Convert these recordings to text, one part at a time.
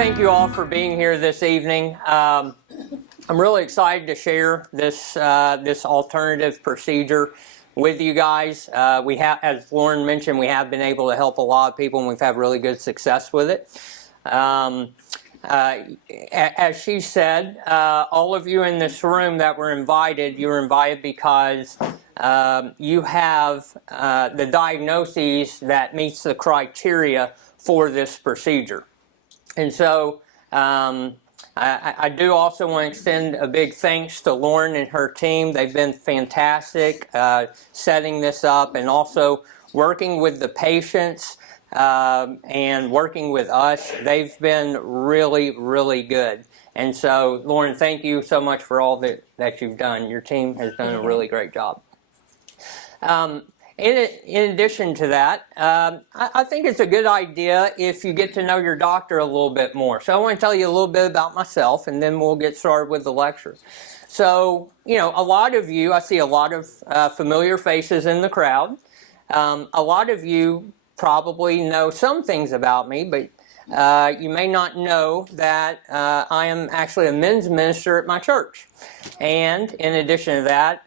thank you all for being here this evening. I'm really excited to share this alternative procedure with you guys. We have, as Lauren mentioned, we have been able to help a lot of people, and we've had really good success with it. As she said, all of you in this room that were invited, you were invited because you have the diagnoses that meets the criteria for this procedure. And so I do also want to extend a big thanks to Lauren and her team. They've been fantastic setting this up and also working with the patients and working with us. They've been really, really good. And so, Lauren, thank you so much for all that you've done. Your team has done a really great job. In addition to that, I think it's a good idea if you get to know your doctor a little bit more. So I want to tell you a little bit about myself, and then we'll get started with the lecture. So, you know, a lot of you, I see a lot of familiar faces in the crowd. A lot of you probably know some things about me, but you may not know that I am actually a men's minister at my church. And in addition to that,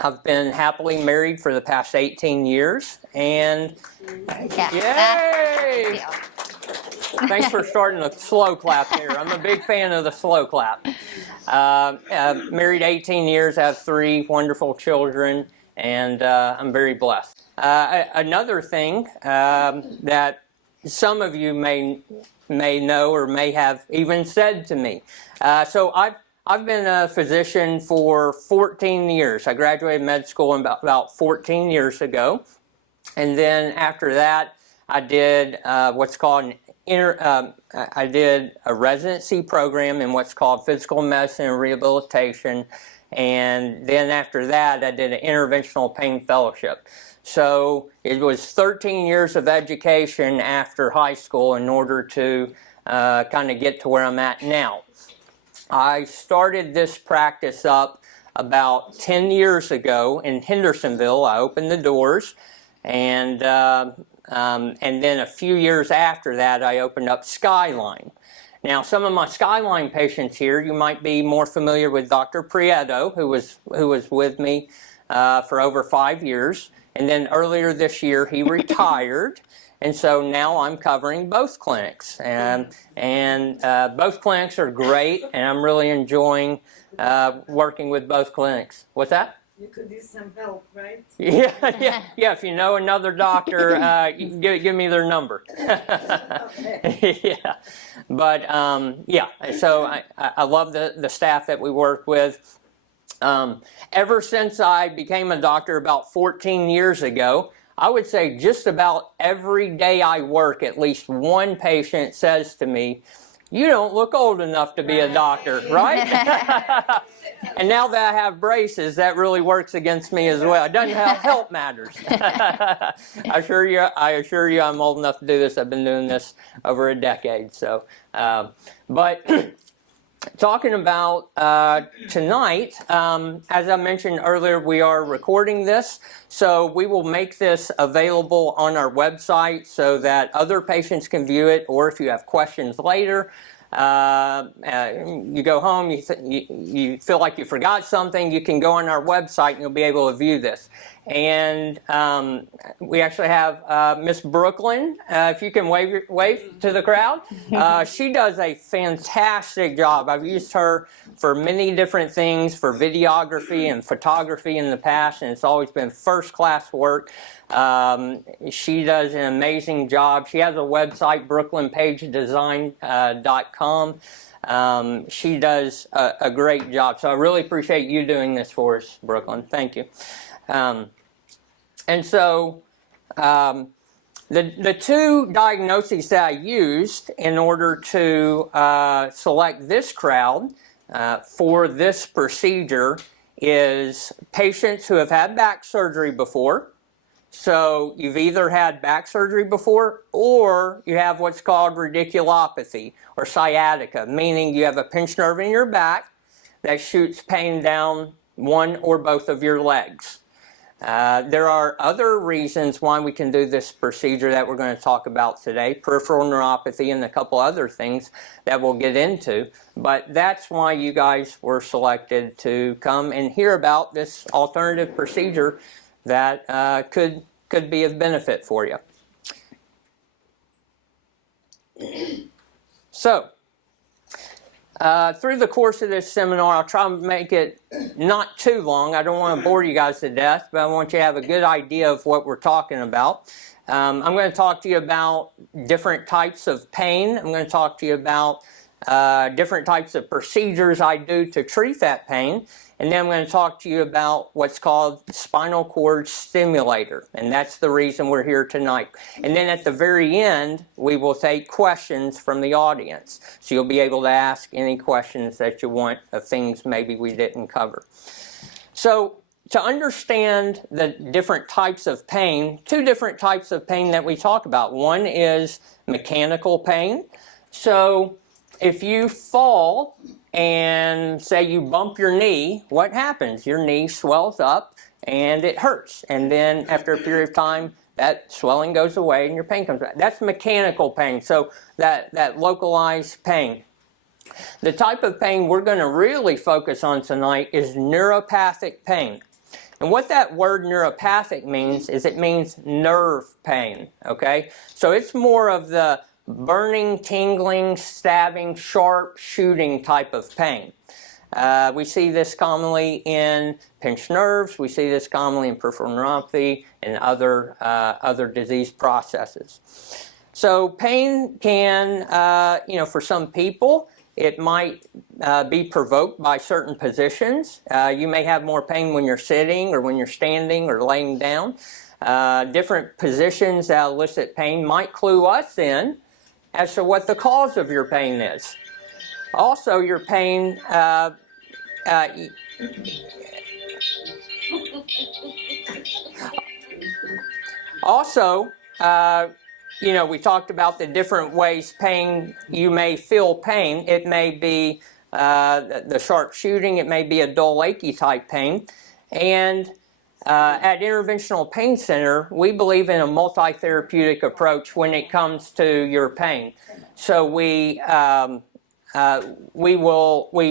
I've been happily married for the past 18 years, and yay! Thanks for starting the slow clap there. I'm a big fan of the slow clap. Married 18 years, have 3 wonderful children, and I'm very blessed. Another thing that some of you may know or may have even said to me. So I've been a physician for 14 years. I graduated med school about 14 years ago. And then after that, I did what's called I did a residency program in what's called physical medicine and rehabilitation. And then after that, I did an interventional pain fellowship. So it was 13 years of education after high school in order to kind of get to where I'm at now. I started this practice up about 10 years ago in Hendersonville. I opened the doors, and then a few years after that, I opened up Skyline. Now, some of my Skyline patients here, you might be more familiar with Dr. Prieto, who was with me for over 5 years, and then earlier this year he retired. And so now I'm covering both clinics, and both clinics are great, and I'm really enjoying working with both clinics. What's that? You could use some help, right? Yeah. If you know another doctor, you can give me their number. Yeah, but yeah. So I love the staff that we work with. Ever since I became a doctor about 14 years ago, I would say just about every day I work, at least one patient says to me, "You don't look old enough to be a doctor," right? And now that I have braces, that really works against me as well. It doesn't help matters. I assure you I'm old enough to do this. I've been doing this over a decade. So, but talking about tonight, as I mentioned earlier, we are recording this, so we will make this available on our website so that other patients can view it, or if you have questions later, you go home, you feel like you forgot something, you can go on our website and you'll be able to view this. And we actually have Miss Brooklyn, if you can wave to the crowd. She does a fantastic job. I've used her for many different things, for videography and photography in the past, and it's always been first-class work. She does an amazing job. She has a website, brooklynpagedesign.com. She does a great job. So I really appreciate you doing this for us, Brooklyn. Thank you. And so the 2 diagnoses that I used in order to select this crowd for this procedure is patients who have had back surgery before. So you've either had back surgery before, or you have what's called radiculopathy or sciatica, meaning you have a pinched nerve in your back that shoots pain down one or both of your legs. There are other reasons why we can do this procedure that we're going to talk about today, peripheral neuropathy and a couple other things that we'll get into, but that's why you guys were selected to come and hear about this alternative procedure that could be of benefit for you. So, through the course of this seminar, I'll try to make it not too long. I don't want to bore you guys to death, but I want you to have a good idea of what we're talking about. I'm going to talk to you about different types of pain. I'm going to talk to you about different types of procedures I do to treat that pain. And then I'm going to talk to you about what's called spinal cord stimulator. And that's the reason we're here tonight. And then at the very end, we will take questions from the audience. So you'll be able to ask any questions that you want of things maybe we didn't cover. So to understand the different types of pain, two different types of pain that we talk about. One is mechanical pain. So if you fall and say you bump your knee, what happens? Your knee swells up and it hurts. And then after a period of time, that swelling goes away and your pain comes back. That's mechanical pain, so that localized pain. The type of pain we're going to really focus on tonight is neuropathic pain. And what that word neuropathic means is it means nerve pain, okay? So it's more of the burning, tingling, stabbing, sharp, shooting type of pain. We see this commonly in pinched nerves. We see this commonly in peripheral neuropathy and other disease processes. So pain can, for some people, it might be provoked by certain positions. You may have more pain when you're sitting or when you're standing or laying down. Different positions that elicit pain might clue us in as to what the cause of your pain is. Also, your pain, we talked about the different ways you may feel pain. It may be the sharp shooting, it may be a dull, achy type pain. And at Interventional Pain Center, we believe in a multi-therapeutic approach when it comes to your pain. So we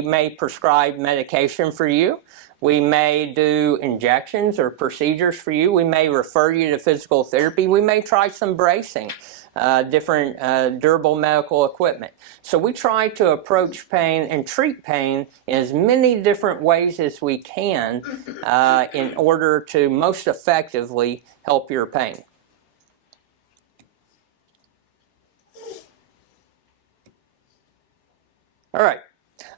may prescribe medication for you. We may do injections or procedures for you. We may refer you to physical therapy. We may try some bracing, different durable medical equipment. So we try to approach pain and treat pain in as many different ways as we can in order to most effectively help your pain. All right.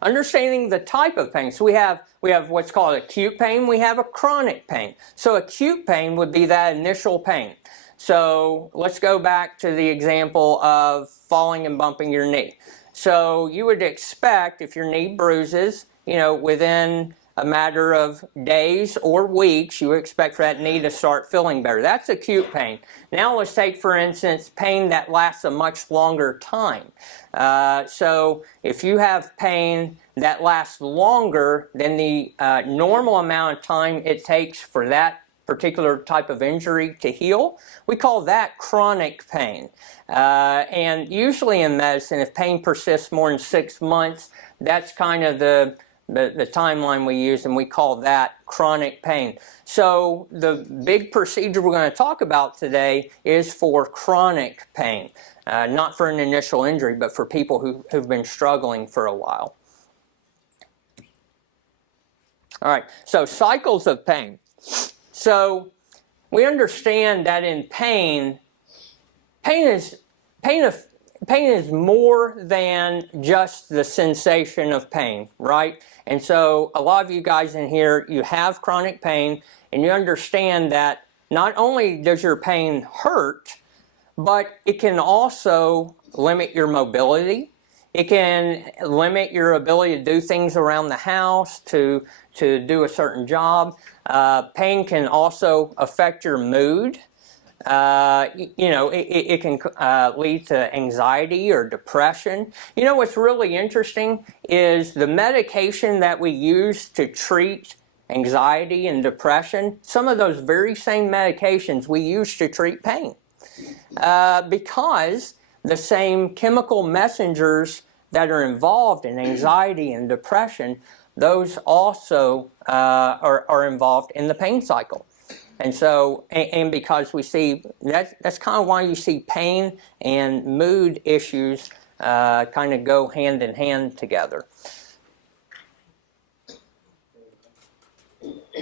Understanding the type of pain. So we have what's called acute pain. We have a chronic pain. So acute pain would be that initial pain. So let's go back to the example of falling and bumping your knee. So you would expect if your knee bruises, within a matter of days or weeks, you would expect for that knee to start feeling better. That's acute pain. Now let's take, for instance, pain that lasts a much longer time. So if you have pain that lasts longer than the normal amount of time it takes for that particular type of injury to heal, we call that chronic pain. And usually in medicine, if pain persists more than 6 months, that's kind of the timeline we use, and we call that chronic pain. So the big procedure we're going to talk about today is for chronic pain, not for an initial injury, but for people who've been struggling for a while. All right, so cycles of pain. So we understand that in pain is more than just the sensation of pain, right? And so a lot of you guys in here, you have chronic pain, and you understand that not only does your pain hurt, but it can also limit your mobility. It can limit your ability to do things around the house, to do a certain job. Pain can also affect your mood. It can lead to anxiety or depression. What's really interesting is the medication that we use to treat anxiety and depression, some of those very same medications we use to treat pain. Because the same chemical messengers that are involved in anxiety and depression, those also are involved in the pain cycle. And so, and because we see, that's kind of why you see pain and mood issues kind of go hand in hand together.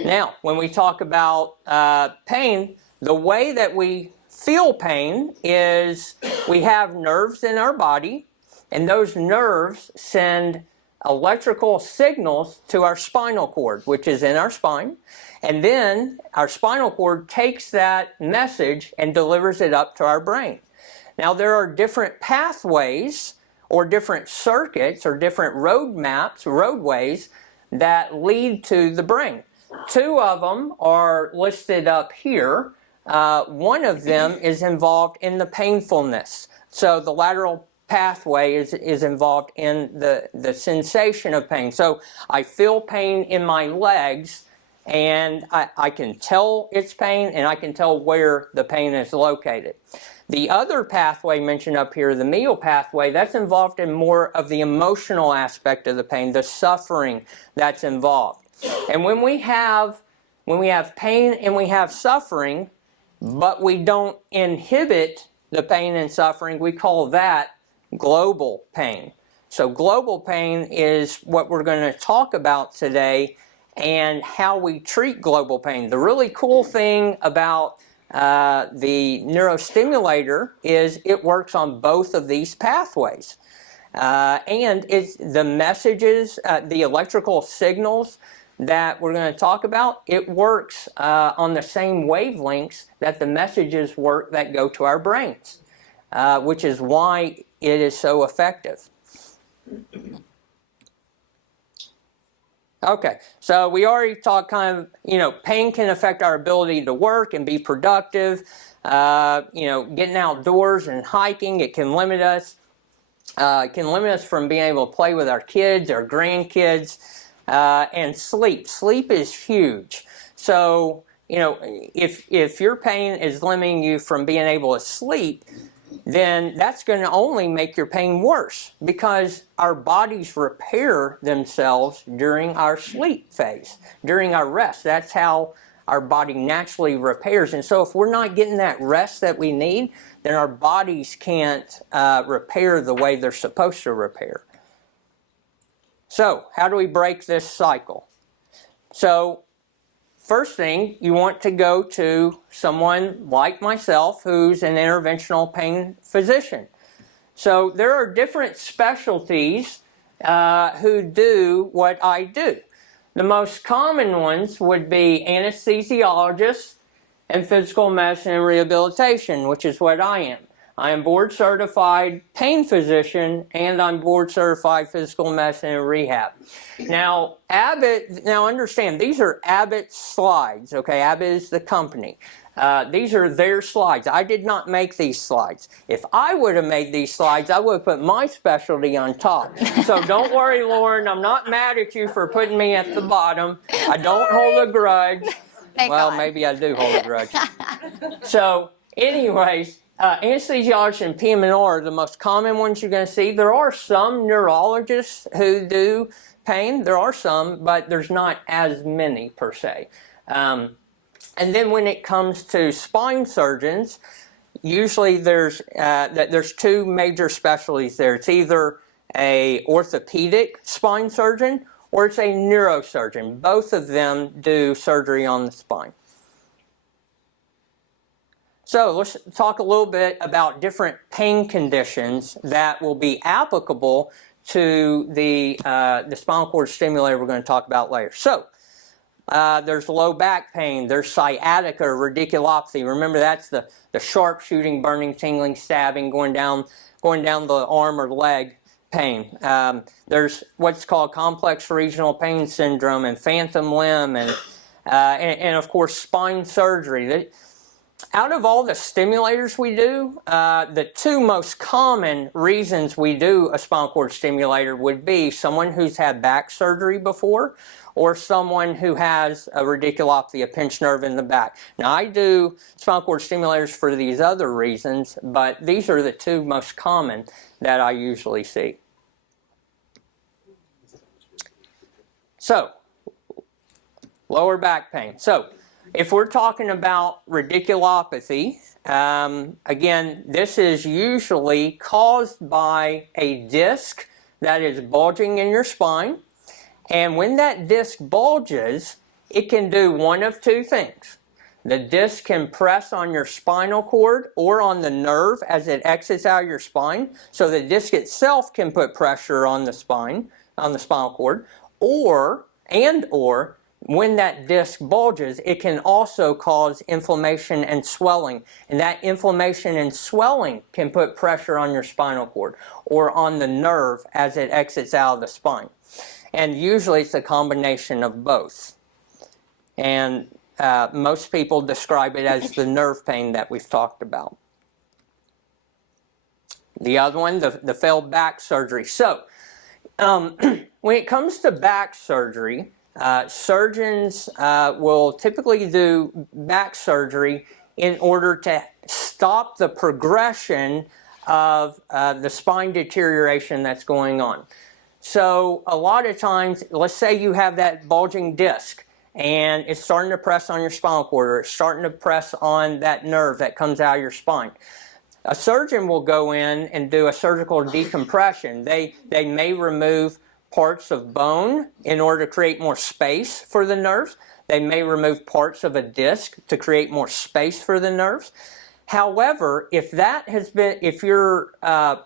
Now, when we talk about pain, the way that we feel pain is we have nerves in our body, and those nerves send electrical signals to our spinal cord, which is in our spine, and then our spinal cord takes that message and delivers it up to our brain. Now, there are different pathways or different circuits or different roadways that lead to the brain. Two of them are listed up here. One of them is involved in the painfulness. So the lateral pathway is involved in the sensation of pain. So I feel pain in my legs, and I can tell it's pain, and I can tell where the pain is located. The other pathway mentioned up here, the medial pathway, that's involved in more of the emotional aspect of the pain, the suffering that's involved. And when we have pain and we have suffering, but we don't inhibit the pain and suffering, we call that global pain. So global pain is what we're going to talk about today and how we treat global pain. The really cool thing about the neurostimulator is it works on both of these pathways. And it's the messages, the electrical signals that we're going to talk about, it works on the same wavelengths that the messages work that go to our brains, which is why it is so effective. Okay, so we already talked pain can affect our ability to work and be productive. Getting outdoors and hiking, it can limit us. It can limit us from being able to play with our kids, our grandkids. And sleep. Sleep is huge. So, if your pain is limiting you from being able to sleep, then that's going to only make your pain worse because our bodies repair themselves during our sleep phase, during our rest. That's how our body naturally repairs. And so if we're not getting that rest that we need, then our bodies can't repair the way they're supposed to repair. So, how do we break this cycle? So, first thing, you want to go to someone like myself who's an interventional pain physician. So, there are different specialties who do what I do. The most common ones would be anesthesiologists and physical medicine and rehabilitation, which is what I am. I am board certified pain physician and I'm board certified physical medicine and rehab. Now understand, these are Abbott's slides, okay? Abbott is the company. These are their slides. I did not make these slides. If I would have made these slides, I would have put my specialty on top. So don't worry, Lauren, I'm not mad at you for putting me at the bottom. I don't hold a grudge. Well, maybe I do hold a grudge. So anyways, anesthesiologists and PM&R are the most common ones you're going to see. There are some neurologists who do pain. There are some, but there's not as many per se. And then when it comes to spine surgeons, usually there's two major specialties there. It's either a orthopedic spine surgeon or it's a neurosurgeon. Both of them do surgery on the spine. So let's talk a little bit about different pain conditions that will be applicable to the spinal cord stimulator we're going to talk about later. So there's low back pain, there's sciatica or radiculopathy. Remember, that's the sharp shooting, burning, tingling, stabbing, going down the arm or leg pain. There's what's called complex regional pain syndrome and phantom limb and of course spine surgery. Out of all the stimulators we do, the two most common reasons we do a spinal cord stimulator would be someone who's had back surgery before or someone who has a radiculopathy, a pinched nerve in the back. Now, I do spinal cord stimulators for these other reasons, but these are the two most common that I usually see. So, lower back pain. So, if we're talking about radiculopathy, again, this is usually caused by a disc that is bulging in your spine. And when that disc bulges, it can do one of two things. The disc can press on your spinal cord or on the nerve as it exits out of your spine. So the disc itself can put pressure on the spine, on the spinal cord, or when that disc bulges, it can also cause inflammation and swelling. And that inflammation and swelling can put pressure on your spinal cord or on the nerve as it exits out of the spine. And usually it's a combination of both. And most people describe it as the nerve pain that we've talked about. The other one, the failed back surgery. So, when it comes to back surgery, surgeons will typically do back surgery in order to stop the progression of the spine deterioration that's going on. So a lot of times, let's say you have that bulging disc and it's starting to press on your spinal cord, or it's starting to press on that nerve that comes out of your spine. A surgeon will go in and do a surgical decompression. They may remove parts of bone in order to create more space for the nerves. They may remove parts of a disc to create more space for the nerves. However, if your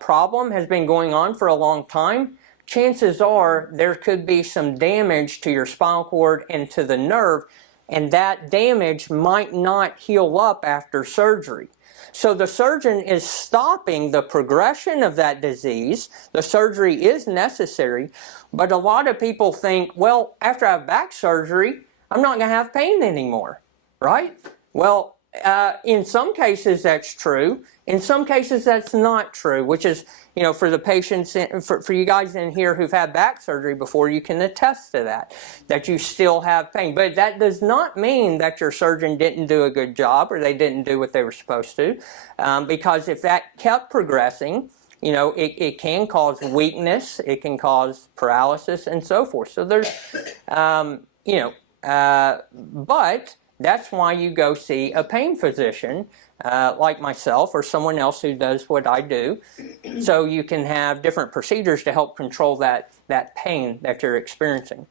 problem has been going on for a long time, chances are there could be some damage to your spinal cord and to the nerve, and that damage might not heal up after surgery. So the surgeon is stopping the progression of that disease. The surgery is necessary, but a lot of people think, well, after I have back surgery, I'm not going to have pain anymore, right? Well, in some cases that's true. In some cases that's not true, which is, for the patients, for you guys in here who've had back surgery before, you can attest to that you still have pain. But that does not mean that your surgeon didn't do a good job or they didn't do what they were supposed to, because if that kept progressing, it can cause weakness, it can cause paralysis and so forth. So there's, but that's why you go see a pain physician like myself or someone else who does what I do, so you can have different procedures to help control that pain that you're experiencing.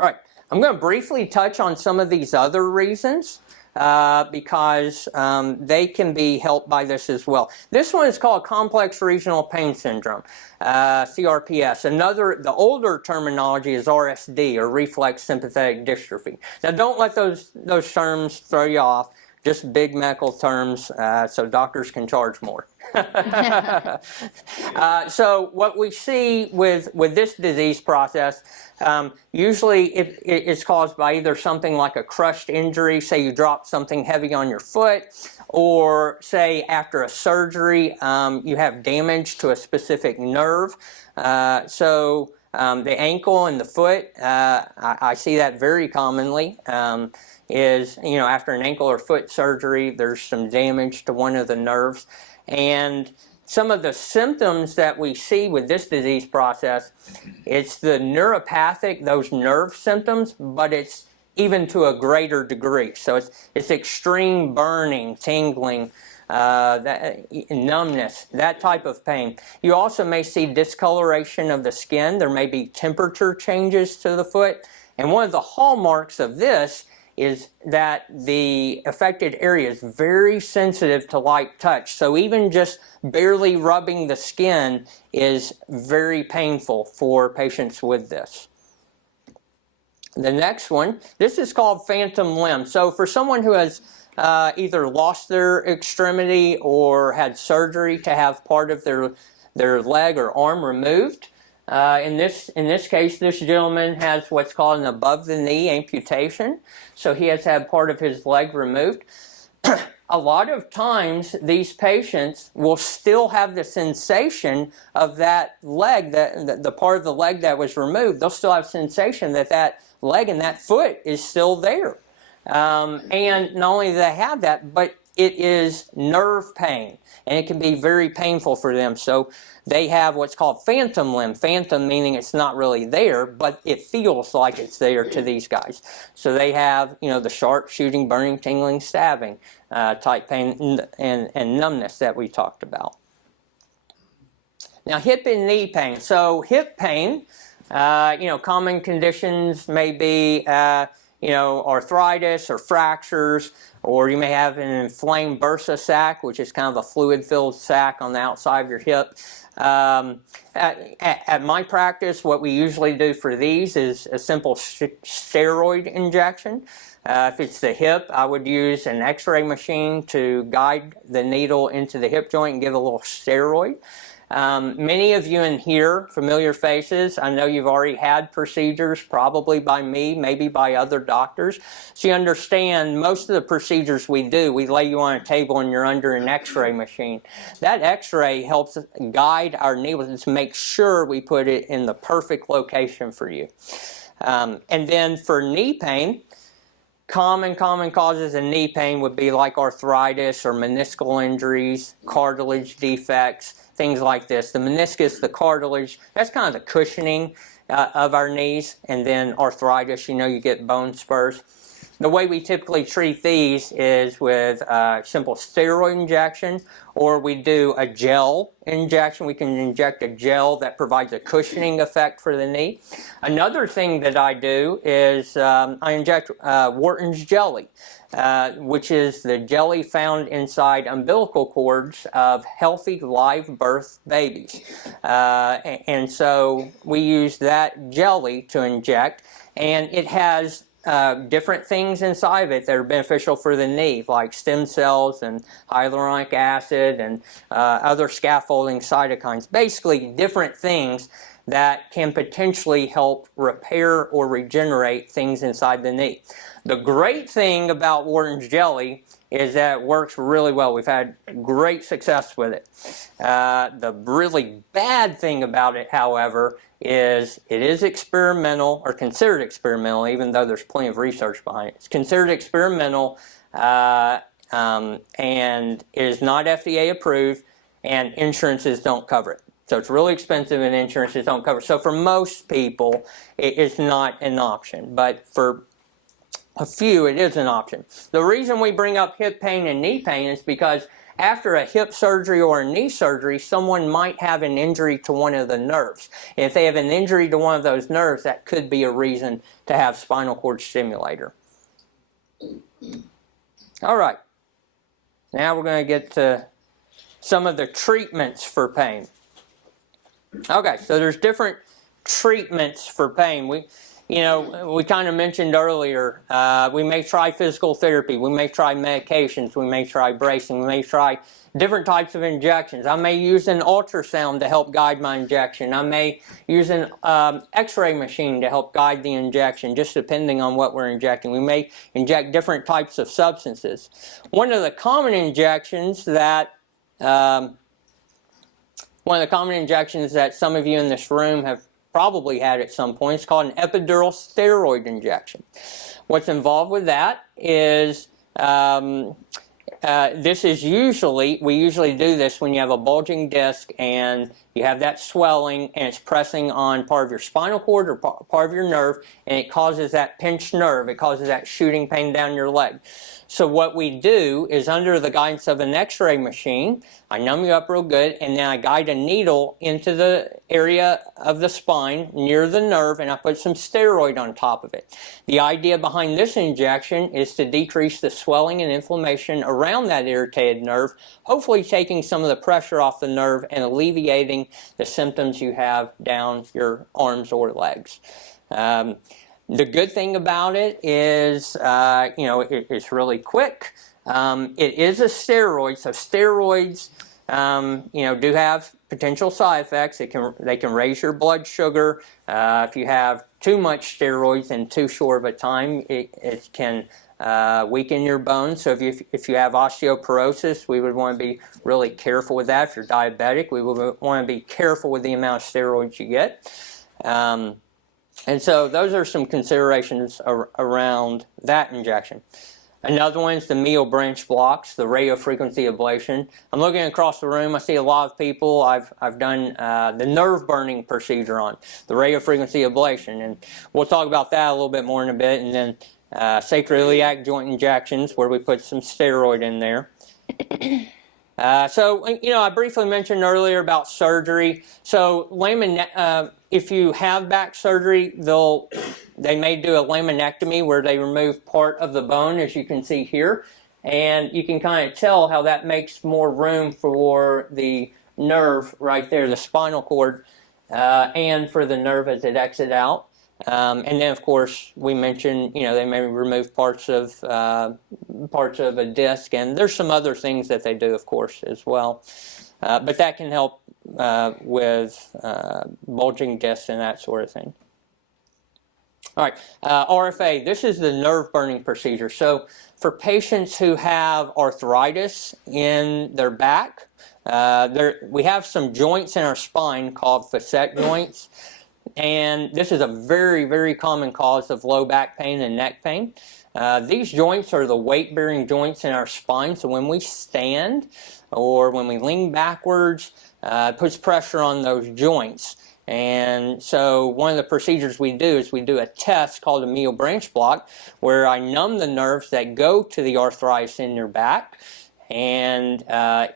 All right, I'm going to briefly touch on some of these other reasons because they can be helped by this as well. This one is called complex regional pain syndrome, CRPS. The older terminology is RSD, or reflex sympathetic dystrophy. Now, don't let those terms throw you off. Just big medical terms, so doctors can charge more. So what we see with this disease process, usually it's caused by either something like a crushed injury, say you dropped something heavy on your foot, or say after a surgery you have damage to a specific nerve. The ankle and the foot, I see that very commonly. After an ankle or foot surgery, there's some damage to one of the nerves. And some of the symptoms that we see with this disease process, it's the neuropathic, those nerve symptoms, but it's even to a greater degree. So it's extreme burning, tingling, numbness, that type of pain. You also may see discoloration of the skin. There may be temperature changes to the foot. And one of the hallmarks of this is that the affected area is very sensitive to light touch. So even just barely rubbing the skin is very painful for patients with this. The next one, this is called phantom limb. So for someone who has either lost their extremity or had surgery to have part of their leg or arm removed, in this case, this gentleman has what's called an above-the-knee amputation. So he has had part of his leg removed. a lot of times these patients will still have the sensation of that leg, the part of the leg that was removed. They'll still have sensation that that leg and that foot is still there. And not only do they have that, but it is nerve pain, and it can be very painful for them. So they have what's called phantom limb. Phantom meaning it's not really there, but it feels like it's there to these guys. So they have, the sharp, shooting, burning, tingling, stabbing type pain and numbness that we talked about. Now, hip and knee pain. So hip pain, common conditions may be, arthritis or fractures, or you may have an inflamed bursa sac, which is kind of a fluid-filled sac on the outside of your hip. At my practice, what we usually do for these is a simple steroid injection. If it's the hip, I would use an x-ray machine to guide the needle into the hip joint and give a little steroid. Many of you in here, familiar faces, I know you've already had procedures, probably by me, maybe by other doctors. So you understand most of the procedures we do, we lay you on a table and you're under an x-ray machine. That x-ray helps guide our needle to make sure we put it in the perfect location for you. And then for knee pain, common causes of knee pain would be like arthritis or meniscal injuries, cartilage defects, things like this. The meniscus, the cartilage, that's kind of the cushioning of our knees. And then arthritis, you get bone spurs. The way we typically treat these is with a simple steroid injection, or we do a gel injection. We can inject a gel that provides a cushioning effect for the knee. Another thing that I do is I inject Wharton's jelly, which is the jelly found inside umbilical cords of healthy live birth babies. And so we use that jelly to inject, and it has different things inside of it that are beneficial for the knee, like stem cells and hyaluronic acid and other scaffolding cytokines. Basically, different things that can potentially help repair or regenerate things inside the knee. The great thing about Wharton's jelly is that it works really well. We've had great success with it. The really bad thing about it, however, is it is experimental, or considered experimental, even though there's plenty of research behind it. It's considered experimental and is not FDA approved, and insurances don't cover it. So it's really expensive and insurances don't cover it. So for most people, it's not an option, but for a few, it is an option. The reason we bring up hip pain and knee pain is because after a hip surgery or a knee surgery, someone might have an injury to one of the nerves. If they have an injury to one of those nerves, that could be a reason to have spinal cord stimulator. All right. Now we're going to get to some of the treatments for pain. Okay, so there's different treatments for pain. We kind of mentioned earlier, we may try physical therapy, we may try medications, we may try bracing, we may try different types of injections. I may use an ultrasound to help guide my injection. I may use an x-ray machine to help guide the injection, just depending on what we're injecting. We may inject different types of substances. One of the common injections that some of you in this room have probably had at some point is called an epidural steroid injection. What's involved with that is we usually do this when you have a bulging disc and you have that swelling and it's pressing on part of your spinal cord or part of your nerve, and it causes that pinched nerve. It causes that shooting pain down your leg. So what we do is, under the guidance of an x-ray machine, I numb you up real good, and then I guide a needle into the area of the spine near the nerve, and I put some steroid on top of it. The idea behind this injection is to decrease the swelling and inflammation around that irritated nerve, hopefully taking some of the pressure off the nerve and alleviating the symptoms you have down your arms or legs. The good thing about it is, it's really quick. It is a steroid, so steroids, do have potential side effects. They can raise your blood sugar. If you have too much steroids in too short of a time, it can weaken your bones. So if you have osteoporosis, we would want to be really careful with that. If you're diabetic, we would want to be careful with the amount of steroids you get. And so those are some considerations around that injection. Another one is the medial branch blocks, the radiofrequency ablation. I'm looking across the room. I see a lot of people I've done the nerve burning procedure on, the radiofrequency ablation. And we'll talk about that a little bit more in a bit. And then sacroiliac joint injections, where we put some steroid in there. So, I briefly mentioned earlier about surgery. So, if you have back surgery, they may do a laminectomy where they remove part of the bone, as you can see here. And you can kind of tell how that makes more room for the nerve right there, the spinal cord, and for the nerve as it exits out. And then, of course, we mentioned, they may remove parts of a disc, and there's some other things that they do, of course, as well. But that can help with bulging discs and that sort of thing. All right, RFA, this is the nerve burning procedure. So for patients who have arthritis in their back, we have some joints in our spine called facet joints. And this is a very, very common cause of low back pain and neck pain. These joints are the weight-bearing joints in our spine. So when we stand or when we lean backwards, it puts pressure on those joints. And so one of the procedures we do is we do a test called a medial branch block, where I numb the nerves that go to the arthritis in your back. And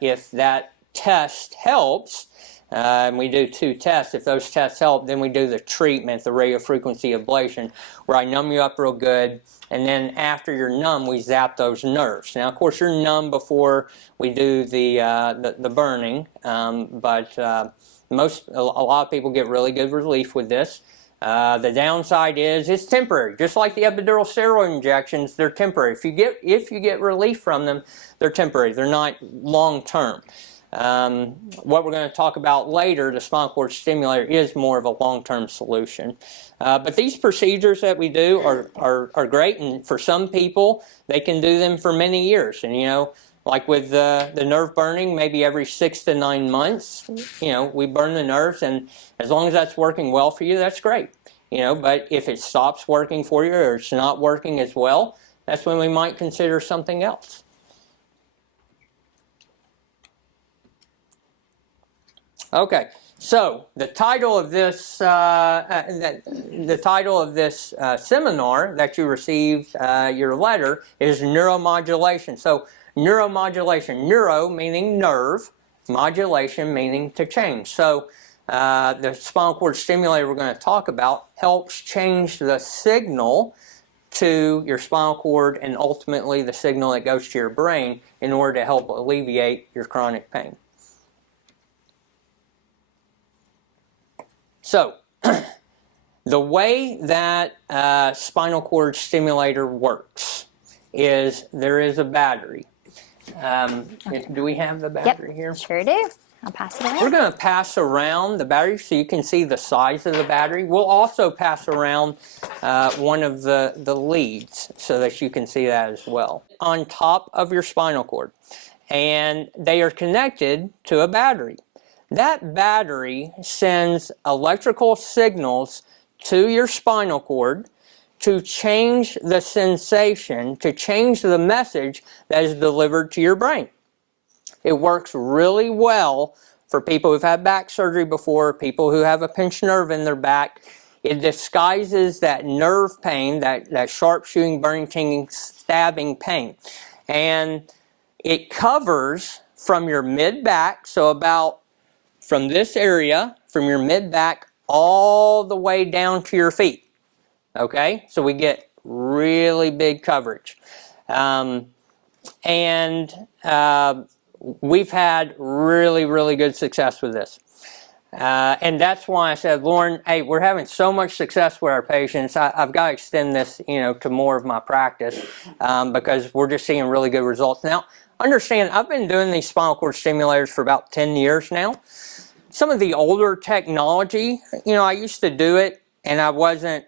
if that test helps, and we do 2 tests. If those tests help, then we do the treatment, the radiofrequency ablation, where I numb you up real good, and then after you're numb, we zap those nerves. Now, of course, you're numb before we do the burning, but a lot of people get really good relief with this. The downside is it's temporary. Just like the epidural steroid injections, they're temporary. If you get relief from them, they're temporary. They're not long term. What we're going to talk about later, the spinal cord stimulator, is more of a long-term solution. But these procedures that we do are great, and for some people, they can do them for many years. And like with the nerve burning, maybe every 6 to 9 months, we burn the nerves, and as long as that's working well for you, that's great. But if it stops working for you or it's not working as well, that's when we might consider something else. Okay, so the title of this seminar that you received, your letter, is neuromodulation. So neuromodulation, neuro meaning nerve, modulation meaning to change. So the spinal cord stimulator we're going to talk about helps change the signal to your spinal cord and ultimately the signal that goes to your brain in order to help alleviate your chronic pain. So, the way that spinal cord stimulator works is there is a battery. Okay. Do we have the battery here? Sure do. I'll pass it around. We're going to pass around the battery so you can see the size of the battery. We'll also pass around one of the leads so that you can see that as well. On top of your spinal cord. And they are connected to a battery. That battery sends electrical signals to your spinal cord to change the sensation, to change the message that is delivered to your brain. It works really well for people who've had back surgery before, people who have a pinched nerve in their back. It disguises that nerve pain, that sharp shooting, burning, tingling, stabbing pain. And it covers from your mid-back, so about from this area, from your mid-back, all the way down to your feet. Okay? So we get really big coverage. We've had really, really good success with this. And that's why I said, Lauren, hey, we're having so much success with our patients. I've got to extend this, to more of my practice because we're just seeing really good results. Now, understand, I've been doing these spinal cord stimulators for about 10 years now. Some of the older technology, I used to do it and I wasn't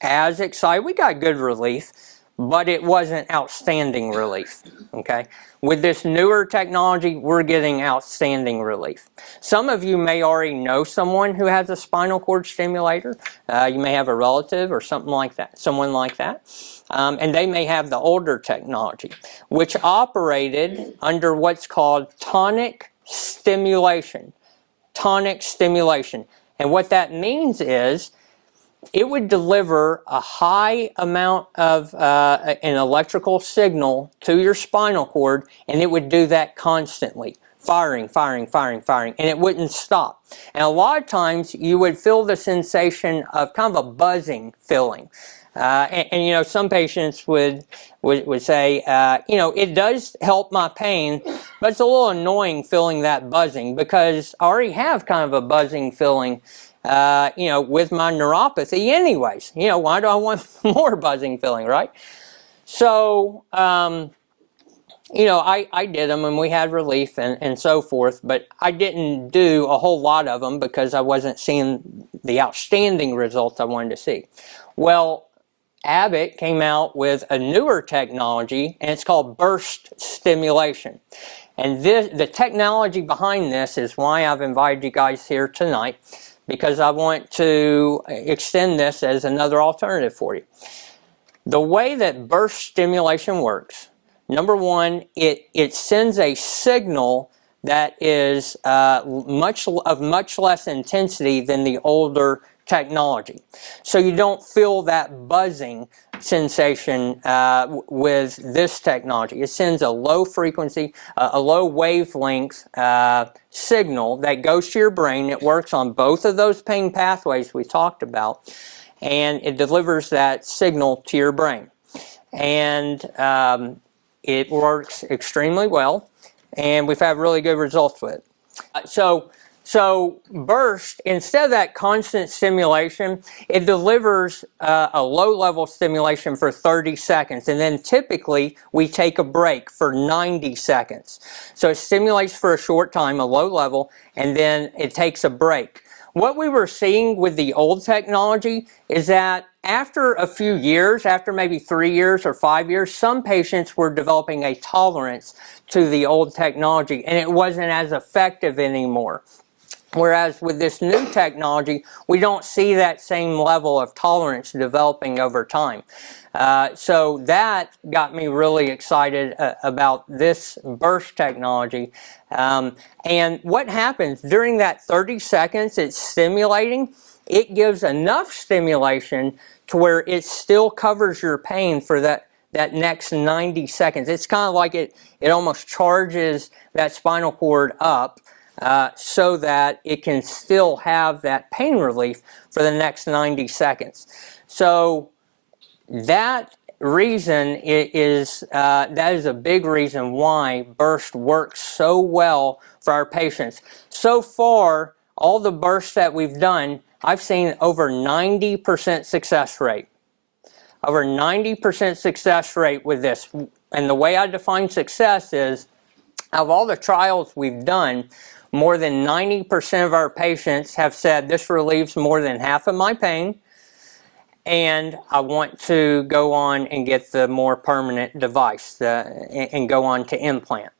as excited. We got good relief. but it wasn't outstanding relief, okay? With this newer technology, we're getting outstanding relief. Some of you may already know someone who has a spinal cord stimulator. You may have a relative or something like that, someone like that. And they may have the older technology, which operated under what's called tonic stimulation. Tonic stimulation. And what that means is it would deliver a high amount of an electrical signal to your spinal cord, and it would do that constantly. Firing, firing, firing, firing, and it wouldn't stop. And a lot of times you would feel the sensation of kind of a buzzing feeling. And you know, some patients would say, you know, it does help my pain, but it's a little annoying feeling that buzzing because I already have kind of a buzzing feeling, you know, with my neuropathy anyways. You know, why do I want more buzzing feeling, right? So, you know, I did them and we had relief and so forth, but I didn't do a whole lot of them because I wasn't seeing the outstanding results I wanted to see. Well, Abbott came out with a newer technology, and it's called burst stimulation. And the technology behind this is why I've invited you guys here tonight, because I want to extend this as another alternative for you. The way that burst stimulation works, number one, it sends a signal that is much less intensity than the older technology. So you don't feel that buzzing sensation with this technology. It sends a low frequency, a low wavelength signal that goes to your brain. It works on both of those pain pathways we talked about, and it delivers that signal to your brain. And it works extremely well, and we've had really good results with it. So burst, instead of that constant stimulation, it delivers a low-level stimulation for 30 seconds, and then typically we take a break for 90 seconds. So it stimulates for a short time, a low level, and then it takes a break. What we were seeing with the old technology is that after a few years, after maybe 3 years or 5 years, some patients were developing a tolerance to the old technology, and it wasn't as effective anymore. Whereas with this new technology, we don't see that same level of tolerance developing over time. So that got me really excited about this burst technology. And what happens during that 30 seconds it's stimulating, it gives enough stimulation to where it still covers your pain for that next 90 seconds. It's kind of like it almost charges that spinal cord up so that it can still have that pain relief for the next 90 seconds. So that reason is a big reason why burst works so well for our patients. So far, all the bursts that we've done, I've seen over 90% success rate. Over 90% success rate with this. And the way I define success is, out of all the trials we've done, more than 90% of our patients have said this relieves more than half of my pain, and I want to go on and get the more permanent device and go on to implant.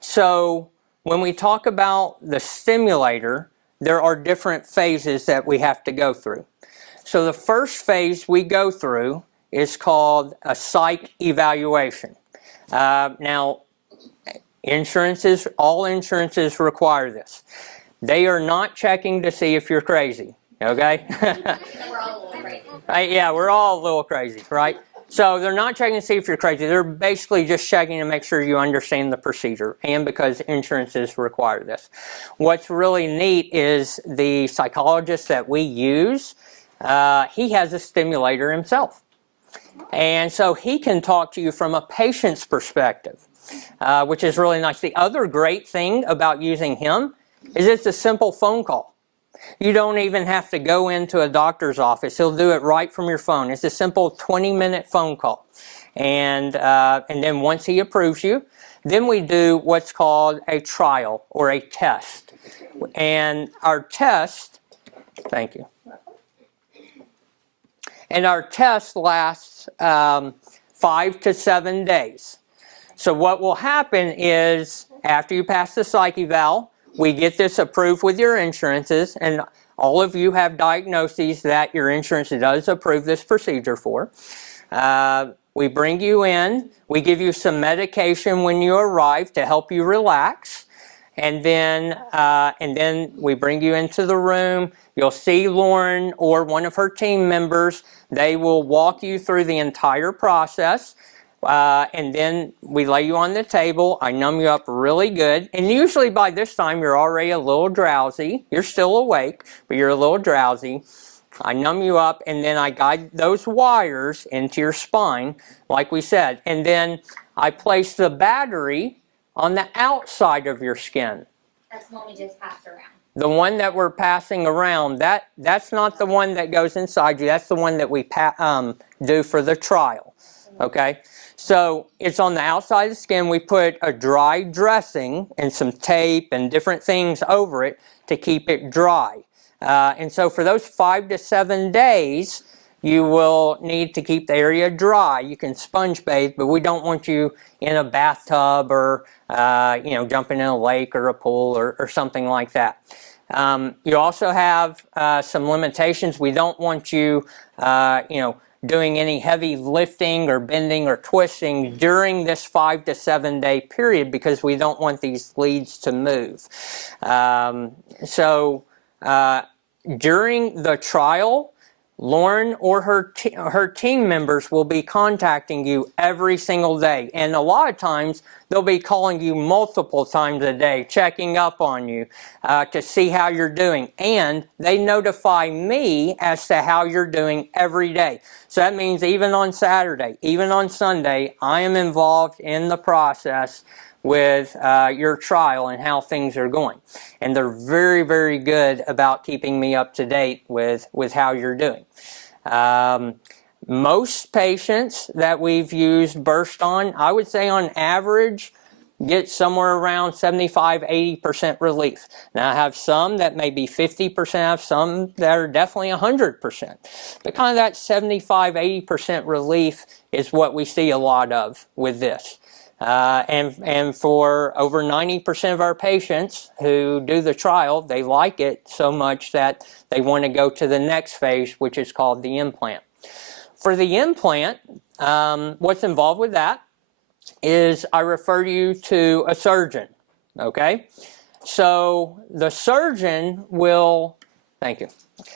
So when we talk about the stimulator, there are different phases that we have to go through. So the first phase we go through is called a psych evaluation. Now, all insurances require this. They are not checking to see if you're crazy, okay? We're all a little crazy. Yeah, we're all a little crazy, right? So they're not checking to see if you're crazy. They're basically just checking to make sure you understand the procedure, and because insurances require this. What's really neat is the psychologist that we use, he has a stimulator himself. And so he can talk to you from a patient's perspective, which is really nice. The other great thing about using him is it's a simple phone call. You don't even have to go into a doctor's office. He'll do it right from your phone. It's a simple 20-minute phone call. And then once he approves you, then we do what's called a trial or a test. And our test, thank you. And our test lasts 5 to 7 days. So what will happen is after you pass the psych eval, we get this approved with your insurances, and all of you have diagnoses that your insurance does approve this procedure for. We bring you in, we give you some medication when you arrive to help you relax, and then we bring you into the room. You'll see Lauren or one of her team members. They will walk you through the entire process. And then we lay you on the table. I numb you up really good. And usually by this time you're already a little drowsy. You're still awake, but you're a little drowsy. I numb you up, and then I guide those wires into your spine, like we said. And then I place the battery on the outside of your skin. That's the one we just passed around. The one that we're passing around, that's not the one that goes inside you. That's the one that we do for the trial. Okay? So it's on the outside of the skin. We put a dry dressing and some tape and different things over it to keep it dry. And so for those 5 to 7 days, you will need to keep the area dry. You can sponge bathe, but we don't want you in a bathtub or jumping in a lake or a pool or something like that. You also have some limitations. We don't want you, doing any heavy lifting or bending or twisting during this 5 to 7 day period, because we don't want these leads to move. During the trial, Lauren or her team members will be contacting you every single day. And a lot of times, they'll be calling you multiple times a day, checking up on you to see how you're doing. And they notify me as to how you're doing every day. So that means even on Saturday, even on Sunday, I am involved in the process with your trial and how things are going. And they're very, very good about keeping me up to date with how you're doing. Most patients that we've used Burst on, I would say on average, get somewhere around 75-80% relief. Now I have some that may be 50%, I have some that are definitely 100%. But kind of that 75-80% relief is what we see a lot of with this. And for over 90% of our patients who do the trial, they like it so much that they want to go to the next phase, which is called the implant. For the implant, what's involved with that is I refer you to a surgeon, okay? So the surgeon will, thank you,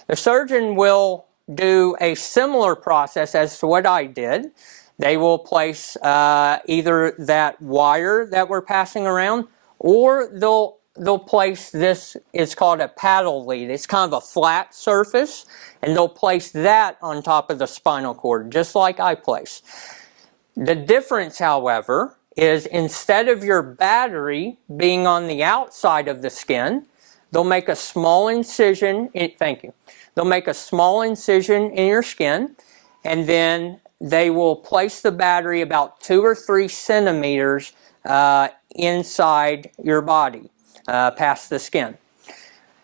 the surgeon will do a similar process as to what I did. They will place either that wire that we're passing around, or they'll place this, it's called a paddle lead. It's kind of a flat surface, and they'll place that on top of the spinal cord, just like I place. The difference, however, is instead of your battery being on the outside of the skin, they'll make a small incision, thank you. They'll make a small incision in your skin, and then they will place the battery about 2 or 3 centimeters inside your body, past the skin.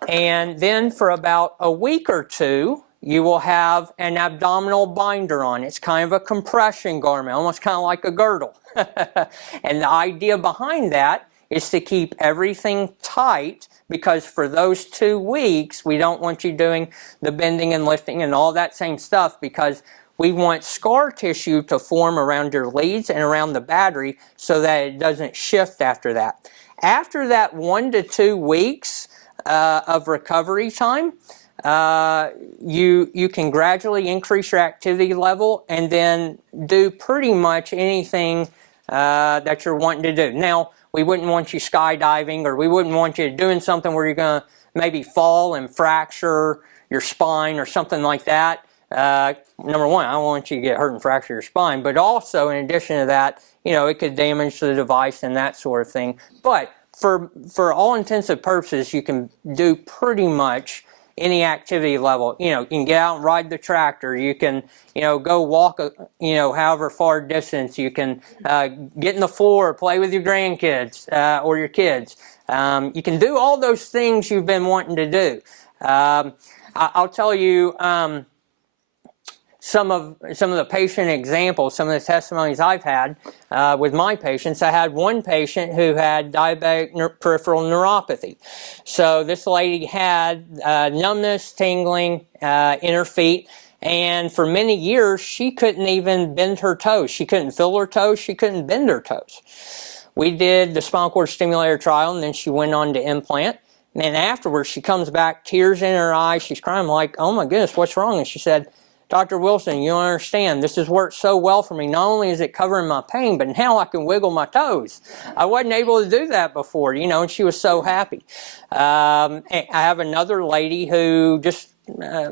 And then for about a week or two, you will have an abdominal binder on. It's kind of a compression garment, almost kind of like a girdle. And the idea behind that is to keep everything tight, because for those 2 weeks, we don't want you doing the bending and lifting and all that same stuff, because we want scar tissue to form around your leads and around the battery so that it doesn't shift after that. After that 1 to 2 weeks of recovery time, you can gradually increase your activity level and then do pretty much anything that you're wanting to do. Now, we wouldn't want you skydiving, or we wouldn't want you doing something where you're going to maybe fall and fracture your spine or something like that. Number one, I don't want you to get hurt and fracture your spine, but also in addition to that, it could damage the device and that sort of thing. But for all intensive purposes, you can do pretty much any activity level. You can get out and ride the tractor. You can, go walk, however far distance. You can get in the floor, play with your grandkids or your kids. You can do all those things you've been wanting to do. I'll tell you, some of the patient examples, some of the testimonies I've had with my patients. I had one patient who had diabetic peripheral neuropathy. So this lady had numbness, tingling in her feet, and for many years she couldn't even bend her toes. She couldn't feel her toes, she couldn't bend her toes. We did the spinal cord stimulator trial, and then she went on to implant. And then afterwards, she comes back, tears in her eyes. She's crying. I'm like, oh my goodness, what's wrong? And she said, Dr. Wilson, you don't understand. This has worked so well for me. Not only is it covering my pain, but now I can wiggle my toes. I wasn't able to do that before, you know, and she was so happy. I have another lady who just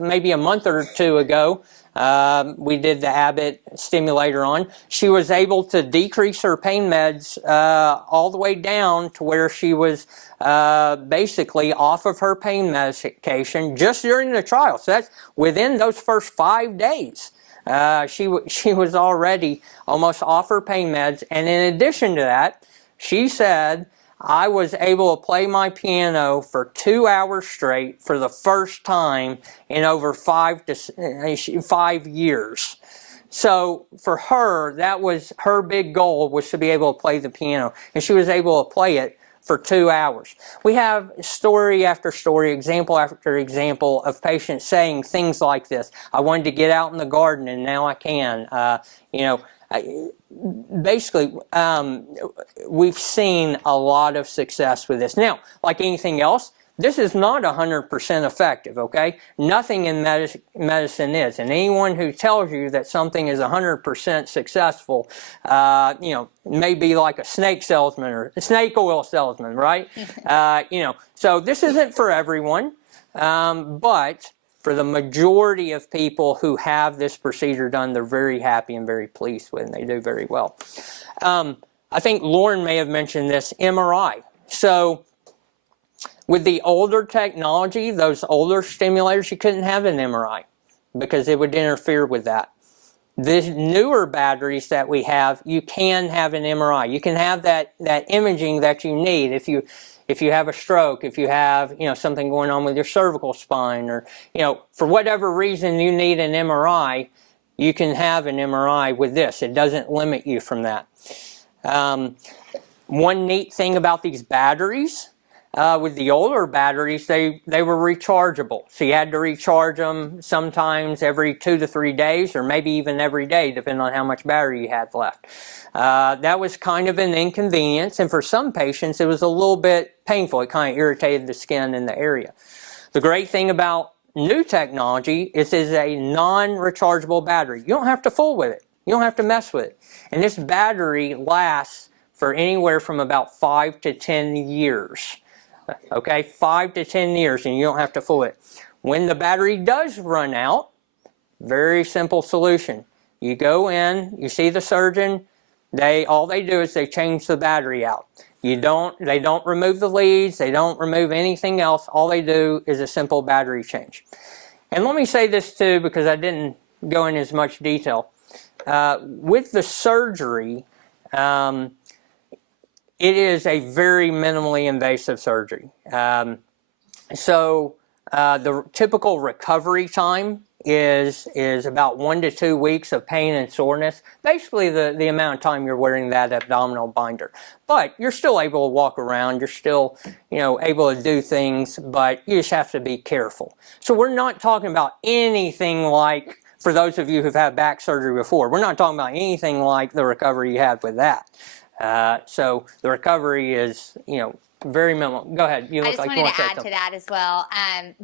maybe a month or two ago, we did the Abbott stimulator on. She was able to decrease her pain meds all the way down to where she was basically off of her pain medication just during the trial. So that's within those first 5 days. She was already almost off her pain meds. And in addition to that, she said, I was able to play my piano for 2 hours straight for the first time in over 5 years. So for her, that was her big goal, was to be able to play the piano. And she was able to play it for 2 hours. We have story after story, example after example of patients saying things like this. I wanted to get out in the garden and now I can. Basically, we've seen a lot of success with this. Now, like anything else, this is not 100% effective, okay? Nothing in medicine is. And anyone who tells you that something is 100% successful, may be like a snake salesman or a snake oil salesman, right? So this isn't for everyone, but for the majority of people who have this procedure done, they're very happy and very pleased with it, and they do very well. I think Lauren may have mentioned this, MRI. So with the older technology, those older stimulators, you couldn't have an MRI because it would interfere with that. The newer batteries that we have, you can have an MRI. You can have that imaging that you need if you have a stroke, if you have something going on with your cervical spine, or for whatever reason you need an MRI, you can have an MRI with this. It doesn't limit you from that. One neat thing about these batteries, with the older batteries, they were rechargeable. So you had to recharge them sometimes every 2 to 3 days, or maybe even every day, depending on how much battery you had left. That was kind of an inconvenience, and for some patients it was a little bit painful. It kind of irritated the skin in the area. The great thing about new technology is it's a non-rechargeable battery. You don't have to fool with it. You don't have to mess with it. And this battery lasts for anywhere from about 5 to 10 years. Okay, 5 to 10 years, and you don't have to fool it. When the battery does run out, very simple solution. You go in, you see the surgeon, all they do is they change the battery out. They don't remove the leads, they don't remove anything else. All they do is a simple battery change. And let me say this too, because I didn't go in as much detail. With the surgery, it is a very minimally invasive surgery. The typical recovery time is about 1 to 2 weeks of pain and soreness. Basically the amount of time you're wearing that abdominal binder. But you're still able to walk around, you're still able to do things, but you just have to be careful. So we're not talking about anything like, for those of you who've had back surgery before, we're not talking about anything like the recovery you had with that. So the recovery is, very minimal. Go ahead. You look like you want to I just wanted to say add something. to that as well.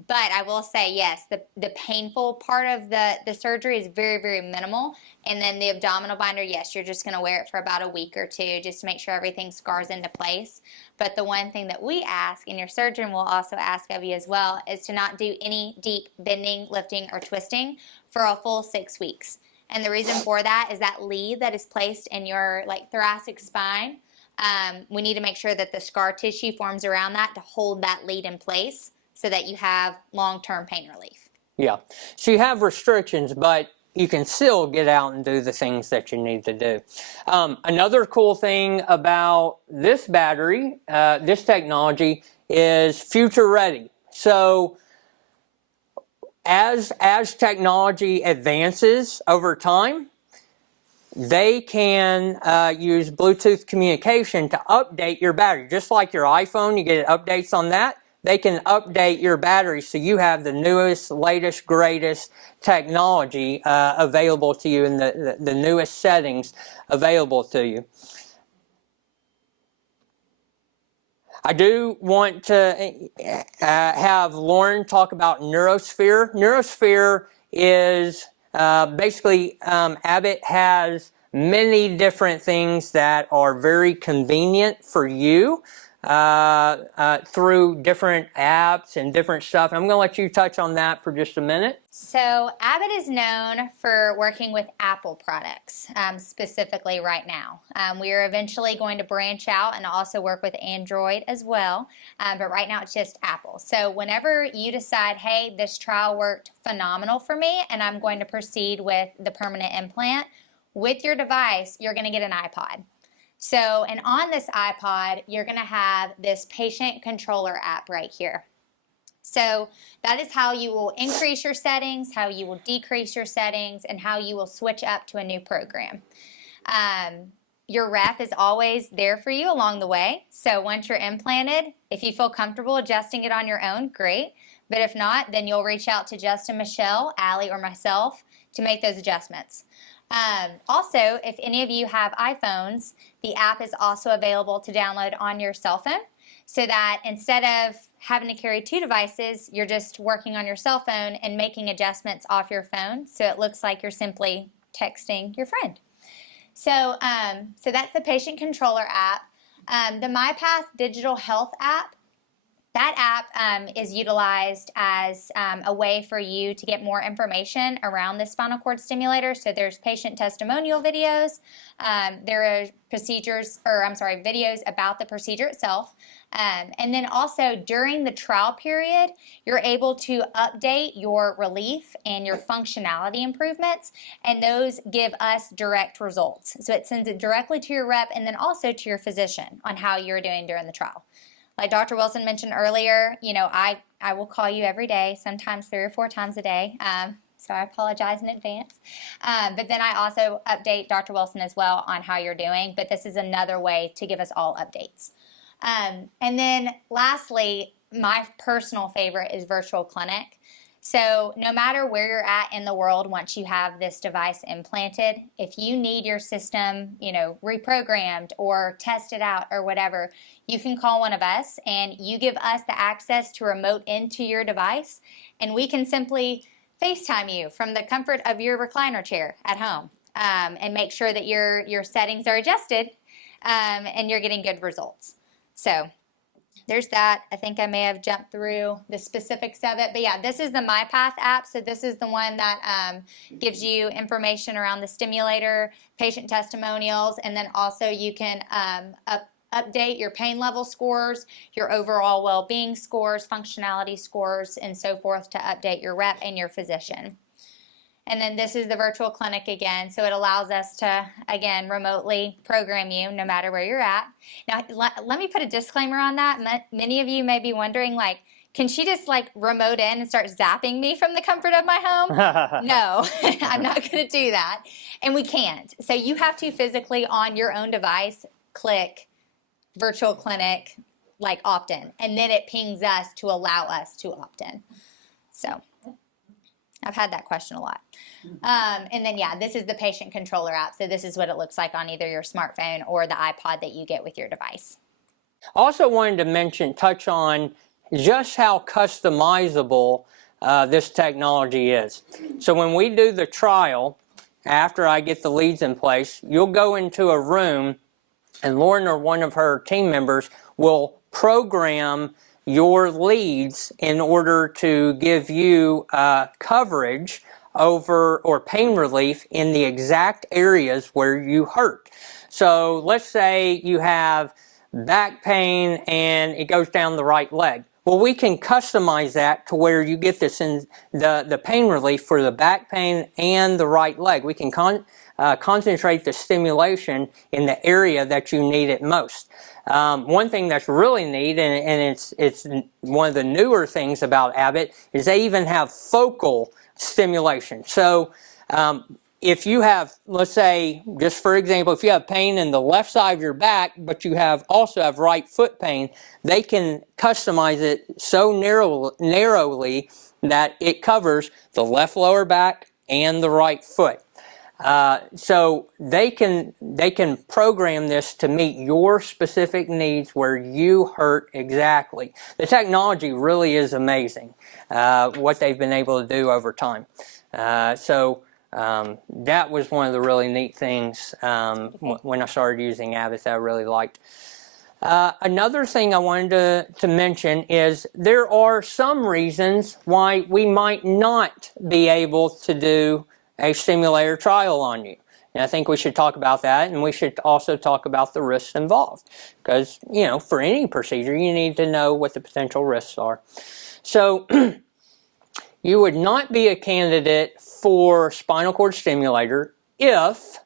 But I will say, yes, the painful part of the surgery is very, very minimal. And then the abdominal binder, yes, you're just going to wear it for about a week or two just to make sure everything scars into place. But the one thing that we ask, and your surgeon will also ask of you as well, is to not do any deep bending, lifting, or twisting for a full 6 weeks. And the reason for that is that lead that is placed in your thoracic spine. We need to make sure that the scar tissue forms around that to hold that lead in place so that you have long-term pain relief. Yeah. So you have restrictions, but you can still get out and do the things that you need to do. Another cool thing about this battery, this technology, is future ready. So as technology advances over time, they can use Bluetooth communication to update your battery. Just like your iPhone, you get updates on that. They can update your battery so you have the newest, latest, greatest technology available to you and the newest settings available to you. I do want to have Lauren talk about Neurosphere. Neurosphere is basically Abbott has many different things that are very convenient for you through different apps and different stuff. I'm going to let you touch on that for just a minute. So Abbott is known for working with Apple products, specifically right now. We are eventually going to branch out and also work with Android as well, but right now it's just Apple. So whenever you decide, hey, this trial worked phenomenal for me and I'm going to proceed with the permanent implant, with your device, you're going to get an iPod. So, and on this iPod, you're going to have this patient controller app right here. So that is how you will increase your settings, how you will decrease your settings, and how you will switch up to a new program. Your rep is always there for you along the way. So once you're implanted, if you feel comfortable adjusting it on your own, great. But if not, then you'll reach out to Justin, Michelle, Allie, or myself to make those adjustments. Also, if any of you have iPhones, the app is also available to download on your cell phone, so that instead of having to carry two devices, you're just working on your cell phone and making adjustments off your phone, so it looks like you're simply texting your friend. So, so that's the patient controller app. The MyPath Digital Health app, that app is utilized as a way for you to get more information around the spinal cord stimulator. So there's patient testimonial videos, there are videos about the procedure itself. And then also during the trial period, you're able to update your relief and your functionality improvements, and those give us direct results. So it sends it directly to your rep and then also to your physician on how you're doing during the trial. Like Dr. Wilson mentioned earlier, you know, I will call you every day, sometimes 3 or 4 times a day. So I apologize in advance. But then I also update Dr. Wilson as well on how you're doing. But this is another way to give us all updates. And then lastly, my personal favorite is virtual clinic. So no matter where you're at in the world, once you have this device implanted, if you need your system, you know, reprogrammed or tested out or whatever, you can call one of us and you give us the access to remote into your device, and we can simply FaceTime you from the comfort of your recliner chair at home, and make sure that your settings are adjusted, and you're getting good results. So there's that. I think I may have jumped through the specifics of it. But yeah, this is the MyPath app. So this is the one that gives you information around the stimulator, patient testimonials, and then also you can update your pain level scores, your overall well-being scores, functionality scores, and so forth to update your rep and your physician. And then this is the virtual clinic again, so it allows us to, again, remotely program you no matter where you're at. Now, let me put a disclaimer on that. Many of you may be wondering, like, can she just, like, remote in and start zapping me from the comfort of my home? No, I'm not going to do that. And we can't. So you have to physically, on your own device, click virtual clinic, like, opt in. And then it pings us to allow us to opt in. So I've had that question a lot. And then, yeah, this is the patient controller app. So this is what it looks like on either your smartphone or the iPod that you get with your device. Also wanted to touch on just how customizable this technology is. So when we do the trial, after I get the leads in place, you'll go into a room and Lauren or one of her team members will program your leads in order to give you coverage over or pain relief in the exact areas where you hurt. So let's say you have back pain and it goes down the right leg. Well, we can customize that to where you get this in the pain relief for the back pain and the right leg. We can concentrate the stimulation in the area that you need it most. One thing that's really neat, and it's one of the newer things about Abbott, is they even have focal stimulation. So if you have, let's say, just for example, if you have pain in the left side of your back, but you also have right foot pain, they can customize it so narrowly that it covers the left lower back and the right foot. So they can program this to meet your specific needs where you hurt exactly. The technology really is amazing, what they've been able to do over time. That was one of the really neat things when I started using Abbott that I really liked. Another thing I wanted to mention is there are some reasons why we might not be able to do a stimulator trial on you. And I think we should talk about that, and we should also talk about the risks involved. Because, you know, for any procedure, you need to know what the potential risks are. So, you would not be a candidate for spinal cord stimulator if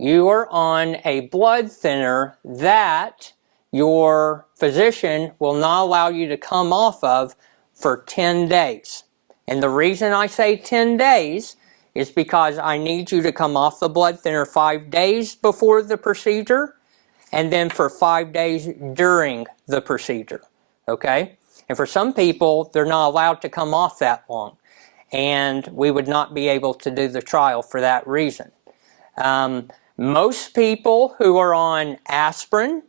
you are on a blood thinner that your physician will not allow you to come off of for 10 days. And the reason I say 10 days is because I need you to come off the blood thinner 5 days before the procedure and then for 5 days during the procedure, okay? And for some people, they're not allowed to come off that long, and we would not be able to do the trial for that reason. Most people who are on aspirin,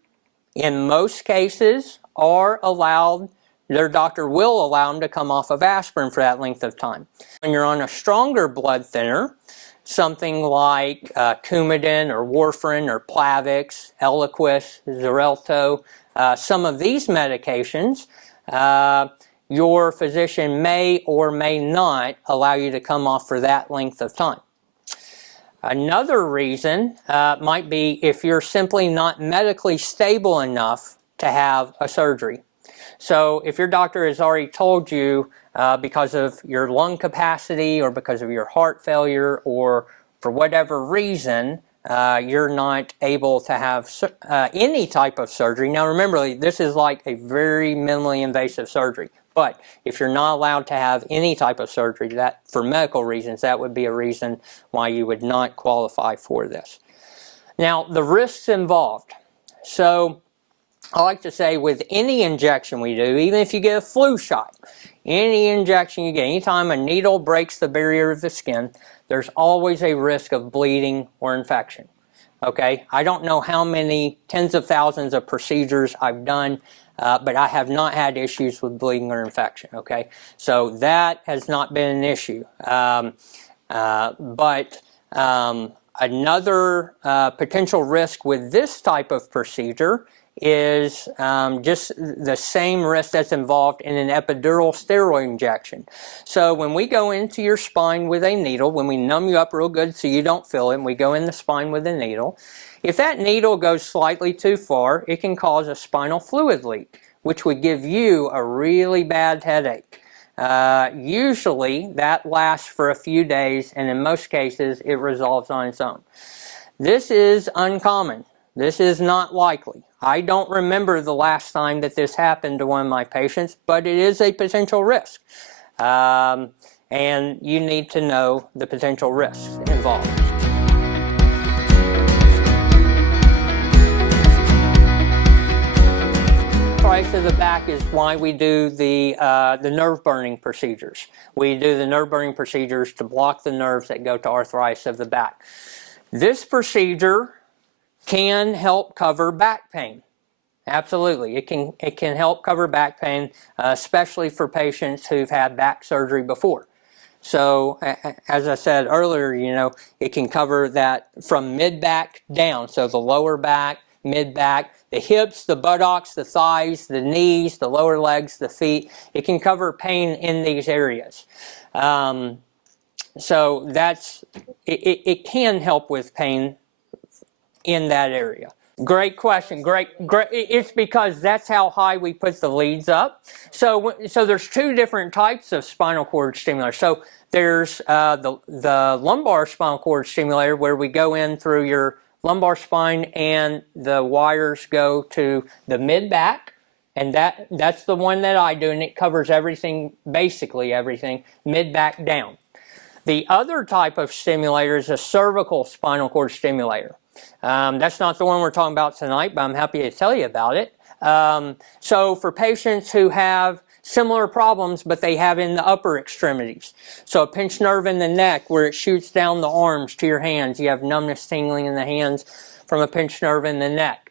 in most cases, are allowed, their doctor will allow them to come off of aspirin for that length of time. When you're on a stronger blood thinner, something like Coumadin or warfarin or Plavix, Eliquis, Xarelto, some of these medications, your physician may or may not allow you to come off for that length of time. Another reason might be if you're simply not medically stable enough to have a surgery. So if your doctor has already told you because of your lung capacity or because of your heart failure or for whatever reason you're not able to have any type of surgery. Now remember, this is like a very minimally invasive surgery. But if you're not allowed to have any type of surgery, that for medical reasons, that would be a reason why you would not qualify for this. Now, the risks involved. So, I like to say with any injection we do, even if you get a flu shot, any injection you get, anytime a needle breaks the barrier of the skin, there's always a risk of bleeding or infection. Okay, I don't know how many tens of thousands of procedures I've done, but I have not had issues with bleeding or infection, okay? So that has not been an issue. Another potential risk with this type of procedure is just the same risk that's involved in an epidural steroid injection. So when we go into your spine with a needle, when we numb you up real good so you don't feel it, and we go in the spine with a needle, if that needle goes slightly too far, it can cause a spinal fluid leak, which would give you a really bad headache. Usually that lasts for a few days, and in most cases it resolves on its own. This is uncommon. This is not likely. I don't remember the last time that this happened to one of my patients, but it is a potential risk. And you need to know the potential risks involved. Arthritis of the back is why we do the nerve burning procedures. We do the nerve burning procedures to block the nerves that go to arthritis of the back. This procedure can help cover back pain. Absolutely, it can help cover back pain, especially for patients who've had back surgery before. So, as I said earlier, you know, it can cover that from mid-back down, so the lower back, mid-back, the hips, the buttocks, the thighs, the knees, the lower legs, the feet. It can cover pain in these areas. So it can help with pain in that area. Great question. Great. It's because that's how high we put the leads up. So there's two different types of spinal cord stimulators. So There's the lumbar spinal cord stimulator, where we go in through your lumbar spine and the wires go to the mid-back. And that's the one that I do, and it covers everything, basically everything, mid-back down. The other type of stimulator is a cervical spinal cord stimulator. That's not the one we're talking about tonight, but I'm happy to tell you about it. So for patients who have similar problems, but they have in the upper extremities. So a pinched nerve in the neck where it shoots down the arms to your hands. You have numbness, tingling in the hands from a pinched nerve in the neck.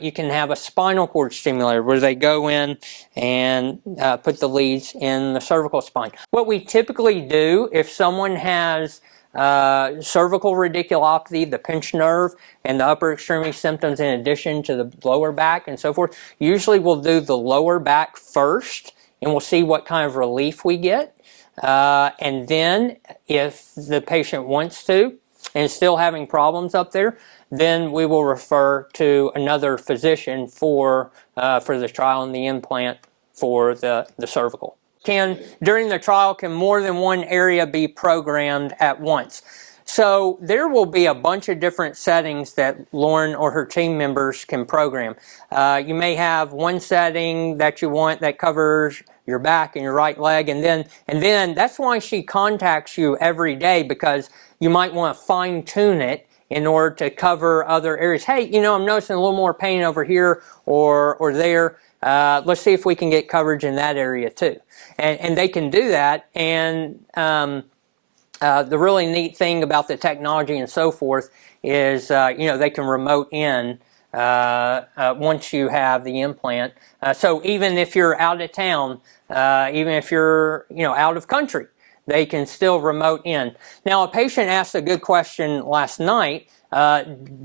You can have a spinal cord stimulator where they go in and put the leads in the cervical spine. What we typically do if someone has cervical radiculopathy, the pinched nerve, and the upper extremity symptoms in addition to the lower back and so forth, usually we'll do the lower back first and we'll see what kind of relief we get. And then if the patient wants to and is still having problems up there, then we will refer to another physician for the trial and the implant for the cervical. During the trial, can more than one area be programmed at once? So there will be a bunch of different settings that Lauren or her team members can program. You may have one setting that you want that covers your back and your right leg, and then that's why she contacts you every day, because you might want to fine tune it in order to cover other areas. Hey, I'm noticing a little more pain over here or there. Let's see if we can get coverage in that area too. And they can do that. And the really neat thing about the technology and so forth is, they can remote in once you have the implant. So even if you're out of town, even if you're, out of country, they can still remote in. Now, a patient asked a good question last night.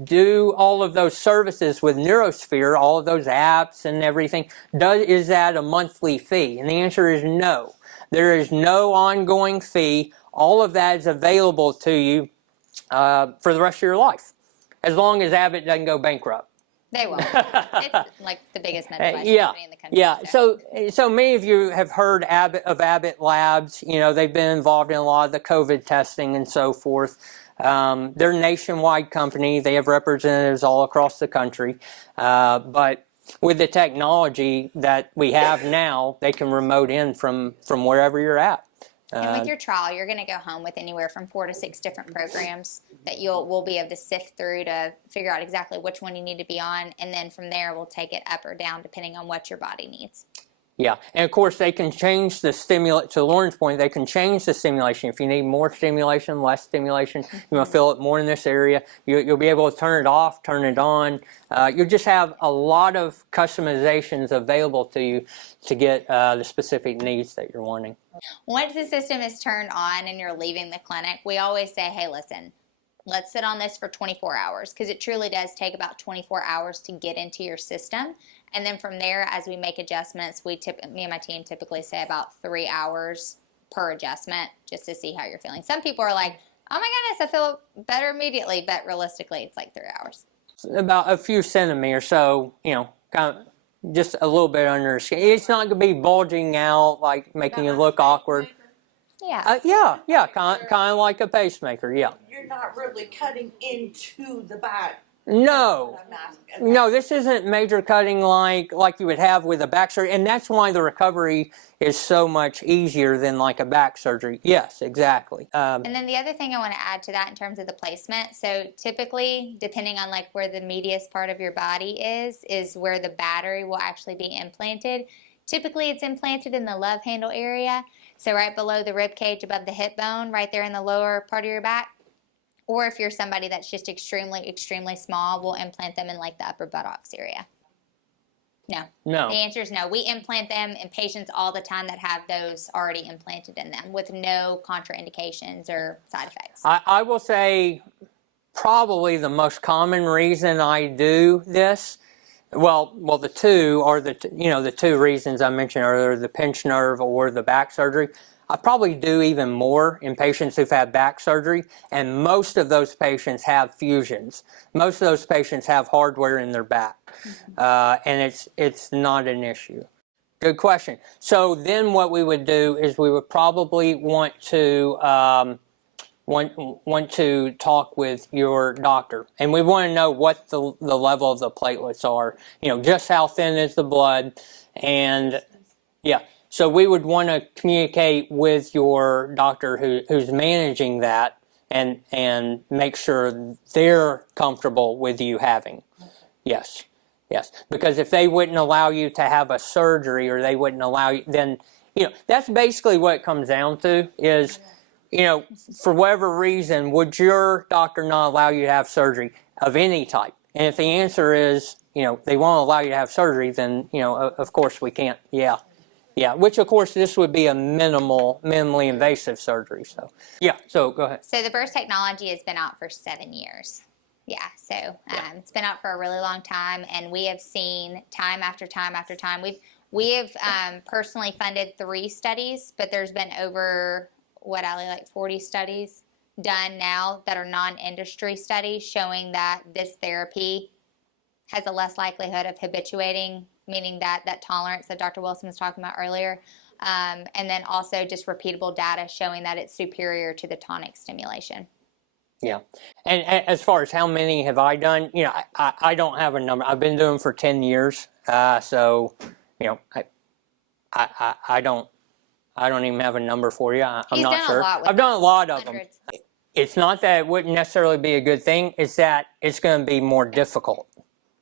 Do all of those services with Neurosphere, all of those apps and everything, is that a monthly fee? And the answer is no. There is no ongoing fee. All of that is available to you for the rest of your life, as long as Abbott doesn't go bankrupt. They won't. It's like the biggest med device company in the country. Yeah. So many of you have heard of Abbott Labs. They've been involved in a lot of the COVID testing and so forth. They're a nationwide company. They have representatives all across the country. But with the technology that we have now, they can remote in from wherever you're at. And with your trial, you're going to go home with anywhere from 4 to 6 different programs that we'll be able to sift through to figure out exactly which one you need to be on. And then from there, we'll take it up or down depending on what your body needs. Yeah, and of course they can change the stimulation. To Lauren's point, they can change the stimulation. If you need more stimulation, less stimulation, you want to feel it more in this area, you'll be able to turn it off, turn it on. You'll just have a lot of customizations available to you to get the specific needs that you're wanting. Once the system is turned on and you're leaving the clinic, we always say, hey, listen, let's sit on this for 24 hours, because it truly does take about 24 hours to get into your system. And then from there, as we make adjustments, me and my team typically say about 3 hours per adjustment, just to see how you're feeling. Some people are like, oh my goodness, I feel better immediately, but realistically, it's like 3 hours. About a few centimeters, so, kind of just a little bit under the skin. It's not going to be bulging out, like making you look awkward. Yeah. Kind of like a pacemaker, yeah. You're not really cutting into the back. No, this isn't major cutting like you would have with a back surgery, and that's why the recovery is so much easier than like a back surgery. Yes, exactly. And then the other thing I want to add to that in terms of the placement, so typically, depending on like where the medius part of your body is where the battery will actually be implanted. Typically, it's implanted in the love handle area, so right below the rib cage, above the hip bone, right there in the lower part of your back. Or if you're somebody that's just extremely, extremely small, we'll implant them in like the upper buttocks area. No. The answer is no. We implant them in patients all the time that have those already implanted in them with no contraindications or side effects. I will say probably the most common reason I do this, well, the two are the two reasons I mentioned earlier, the pinched nerve or the back surgery. I probably do even more in patients who've had back surgery, and most of those patients have fusions. Most of those patients have hardware in their back, and it's not an issue. Good question. So then what we would do is we would probably want to want to talk with your doctor, and we want to know what the level of the platelets are. Just how thin is the blood, and yeah. So we would want to communicate with your doctor who's managing that, and make sure they're comfortable with you having. Yes. Yes, because if they wouldn't allow you to have a surgery, or they wouldn't allow you, then, that's basically what it comes down to is, for whatever reason, would your doctor not allow you to have surgery of any type? And if the answer is, they won't allow you to have surgery, then, of course we can't. Yeah. Yeah, which of course this would be a minimally invasive surgery. So, yeah, so go ahead. So the burst technology has been out for 7 years. Yeah, so it's been out for a really long time, and we have seen time after time after time. We have personally funded 3 studies, but there's been over, Allie, like 40 studies done now that are non-industry studies showing that this therapy has a less likelihood of habituating, meaning that tolerance that Dr. Wilson was talking about earlier, and then also just repeatable data showing that it's superior to the tonic stimulation. Yeah, and as far as how many have I done, I don't have a number. I've been doing for 10 years, so I don't even have a number for you. I'm He's not done sure. a lot with I've done a lot of hundreds. them. It's not that it wouldn't necessarily be a good thing. It's that it's going to be more difficult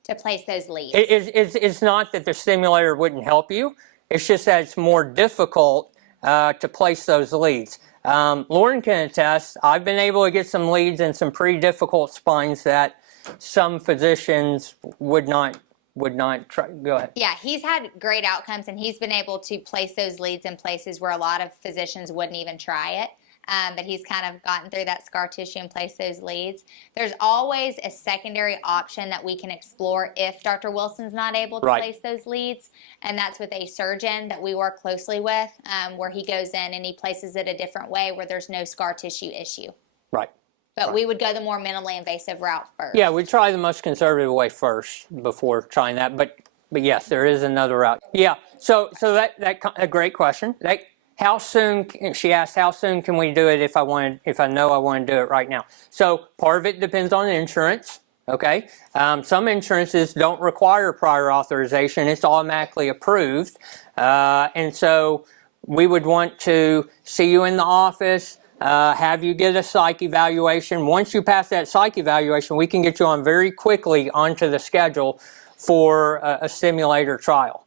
To place those leads. It's not that the stimulator wouldn't help you. It's just that it's more difficult to place those leads. Lauren can attest, I've been able to get some leads in some pretty difficult spines that some physicians would not try. Go ahead. Yeah, he's had great outcomes, and he's been able to place those leads in places where a lot of physicians wouldn't even try it. But he's kind of gotten through that scar tissue and placed those leads. There's always a secondary option that we can explore if Dr. Wilson's not able to place those leads, and that's with a surgeon that we work closely with, where he goes in and he places it a different way where there's no scar tissue issue. Right. But we would go the more minimally invasive route first. Yeah, we try the most conservative way first before trying that. But yes, there is another route. Yeah. So that a great question. How soon, she asked, how soon can we do it if I know I want to do it right now? So part of it depends on insurance, okay? Some insurances don't require prior authorization. It's automatically approved. And so we would want to see you in the office, have you get a psych evaluation. Once you pass that psych evaluation, we can get you on very quickly onto the schedule for a stimulator trial.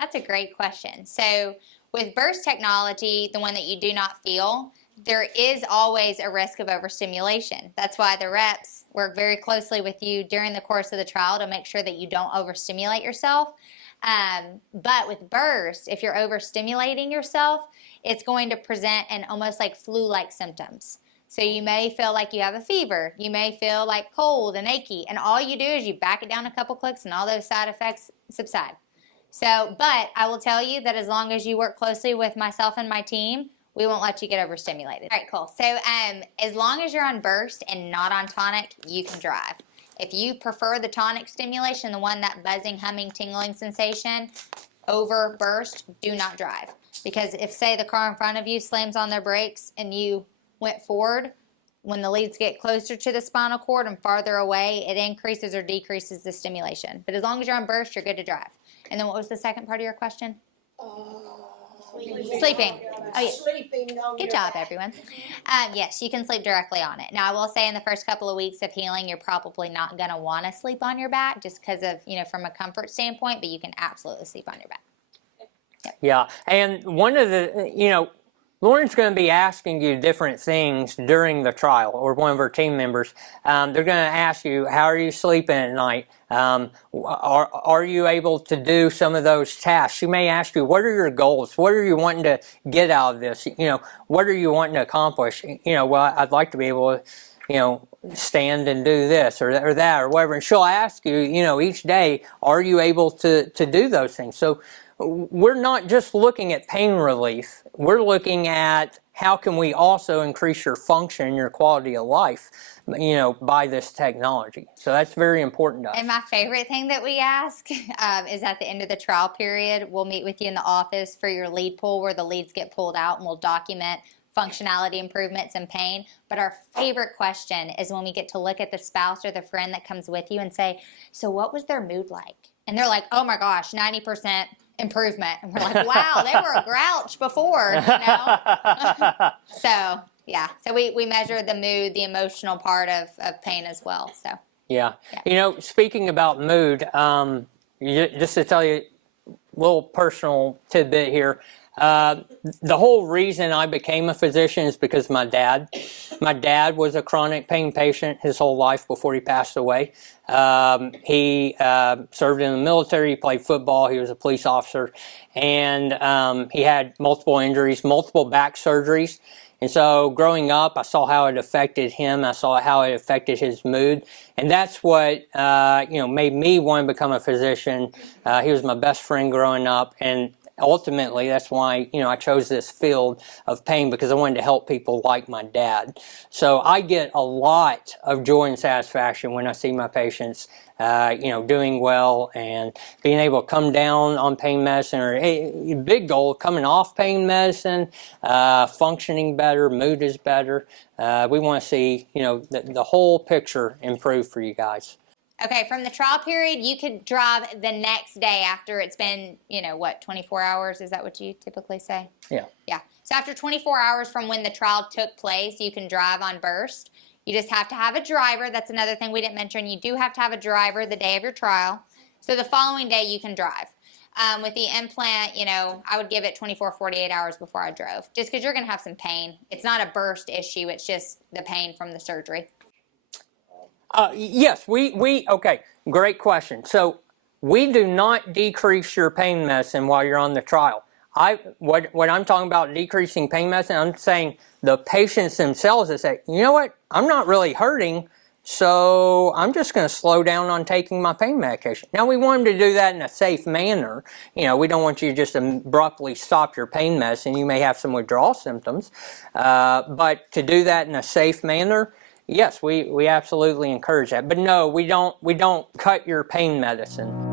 That's a great question. So with burst technology, the one that you do not feel, there is always a risk of overstimulation. That's why the reps work very closely with you during the course of the trial to make sure that you don't overstimulate yourself. But with burst, if you're overstimulating yourself, it's going to present an almost like flu-like symptoms. So you may feel like you have a fever. You may feel like cold and achy. And all you do is you back it down a couple clicks and all those side effects subside. So, but I will tell you that as long as you work closely with myself and my team, we won't let you get overstimulated. All right, cool. So as long as you're on burst and not on tonic, you can drive. If you prefer the tonic stimulation, the one that buzzing, humming, tingling sensation over burst, do not drive. Because if, say, the car in front of you slams on their brakes and you went forward, when the leads get closer to the spinal cord and farther away, it increases or decreases the stimulation. But as long as you're on burst, you're good to drive. And then what was the second part of your question? Sleeping. Oh, yeah. Sleeping on Good your job, back. everyone. Yes, you can sleep directly on it. Now, I will say in the first couple of weeks of healing, you're probably not going to want to sleep on your back just because of, from a comfort standpoint, but you can absolutely sleep on your back. Yep. Yeah, and one of the, Lauren's going to be asking you different things during the trial, or one of her team members. They're going to ask you, how are you sleeping at night? Are you able to do some of those tasks? She may ask you, what are your goals? What are you wanting to get out of this? What are you wanting to accomplish? Well, I'd like to be able to, stand and do this or that or whatever. And she'll ask you, each day, are you able to do those things? So we're not just looking at pain relief. We're looking at how can we also increase your function and your quality of life, by this technology? So that's very important to us. And my favorite thing that we ask is at the end of the trial period, we'll meet with you in the office for your lead pool where the leads get pulled out, and we'll document functionality improvements and pain. But our favorite question is when we get to look at the spouse or the friend that comes with you and say, so what was their mood like? And they're like, oh my gosh, 90% improvement. And we're like, wow, they were a grouch before, So, yeah. So we measure the mood, the emotional part of pain as well. So. Yeah. Speaking about mood, just to tell you a little personal tidbit here, the whole reason I became a physician is because my dad was a chronic pain patient his whole life before he passed away. He served in the military, he played football, he was a police officer, and he had multiple injuries, multiple back surgeries. And so growing up, I saw how it affected him. I saw how it affected his mood. And that's what, made me want to become a physician. He was my best friend growing up. And ultimately, that's why, I chose this field of pain, because I wanted to help people like my dad. So I get a lot of joy and satisfaction when I see my patients, doing well and being able to come down on pain medicine, or a big goal, coming off pain medicine, functioning better, mood is better. We want to see, the whole picture improve for you guys. Okay, from the trial period, you could drive the next day after it's been, 24 hours? Is that what you typically say? Yeah. Yeah. So after 24 hours from when the trial took place, you can drive on burst. You just have to have a driver. That's another thing we didn't mention. You do have to have a driver the day of your trial. So the following day you can drive. With the implant, I would give it 24, 48 hours before I drove, just because you're going to have some pain. It's not a burst issue. It's just the pain from the surgery. Yes, okay, great question. So we do not decrease your pain medicine while you're on the trial. What I'm talking about decreasing pain medicine, I'm saying the patients themselves that say, you know what, I'm not really hurting, so I'm just going to slow down on taking my pain medication. Now, we want them to do that in a safe manner. We don't want you to just abruptly stop your pain medicine. You may have some withdrawal symptoms, but to do that in a safe manner, yes, we absolutely encourage that. But no, we don't cut your pain medicine.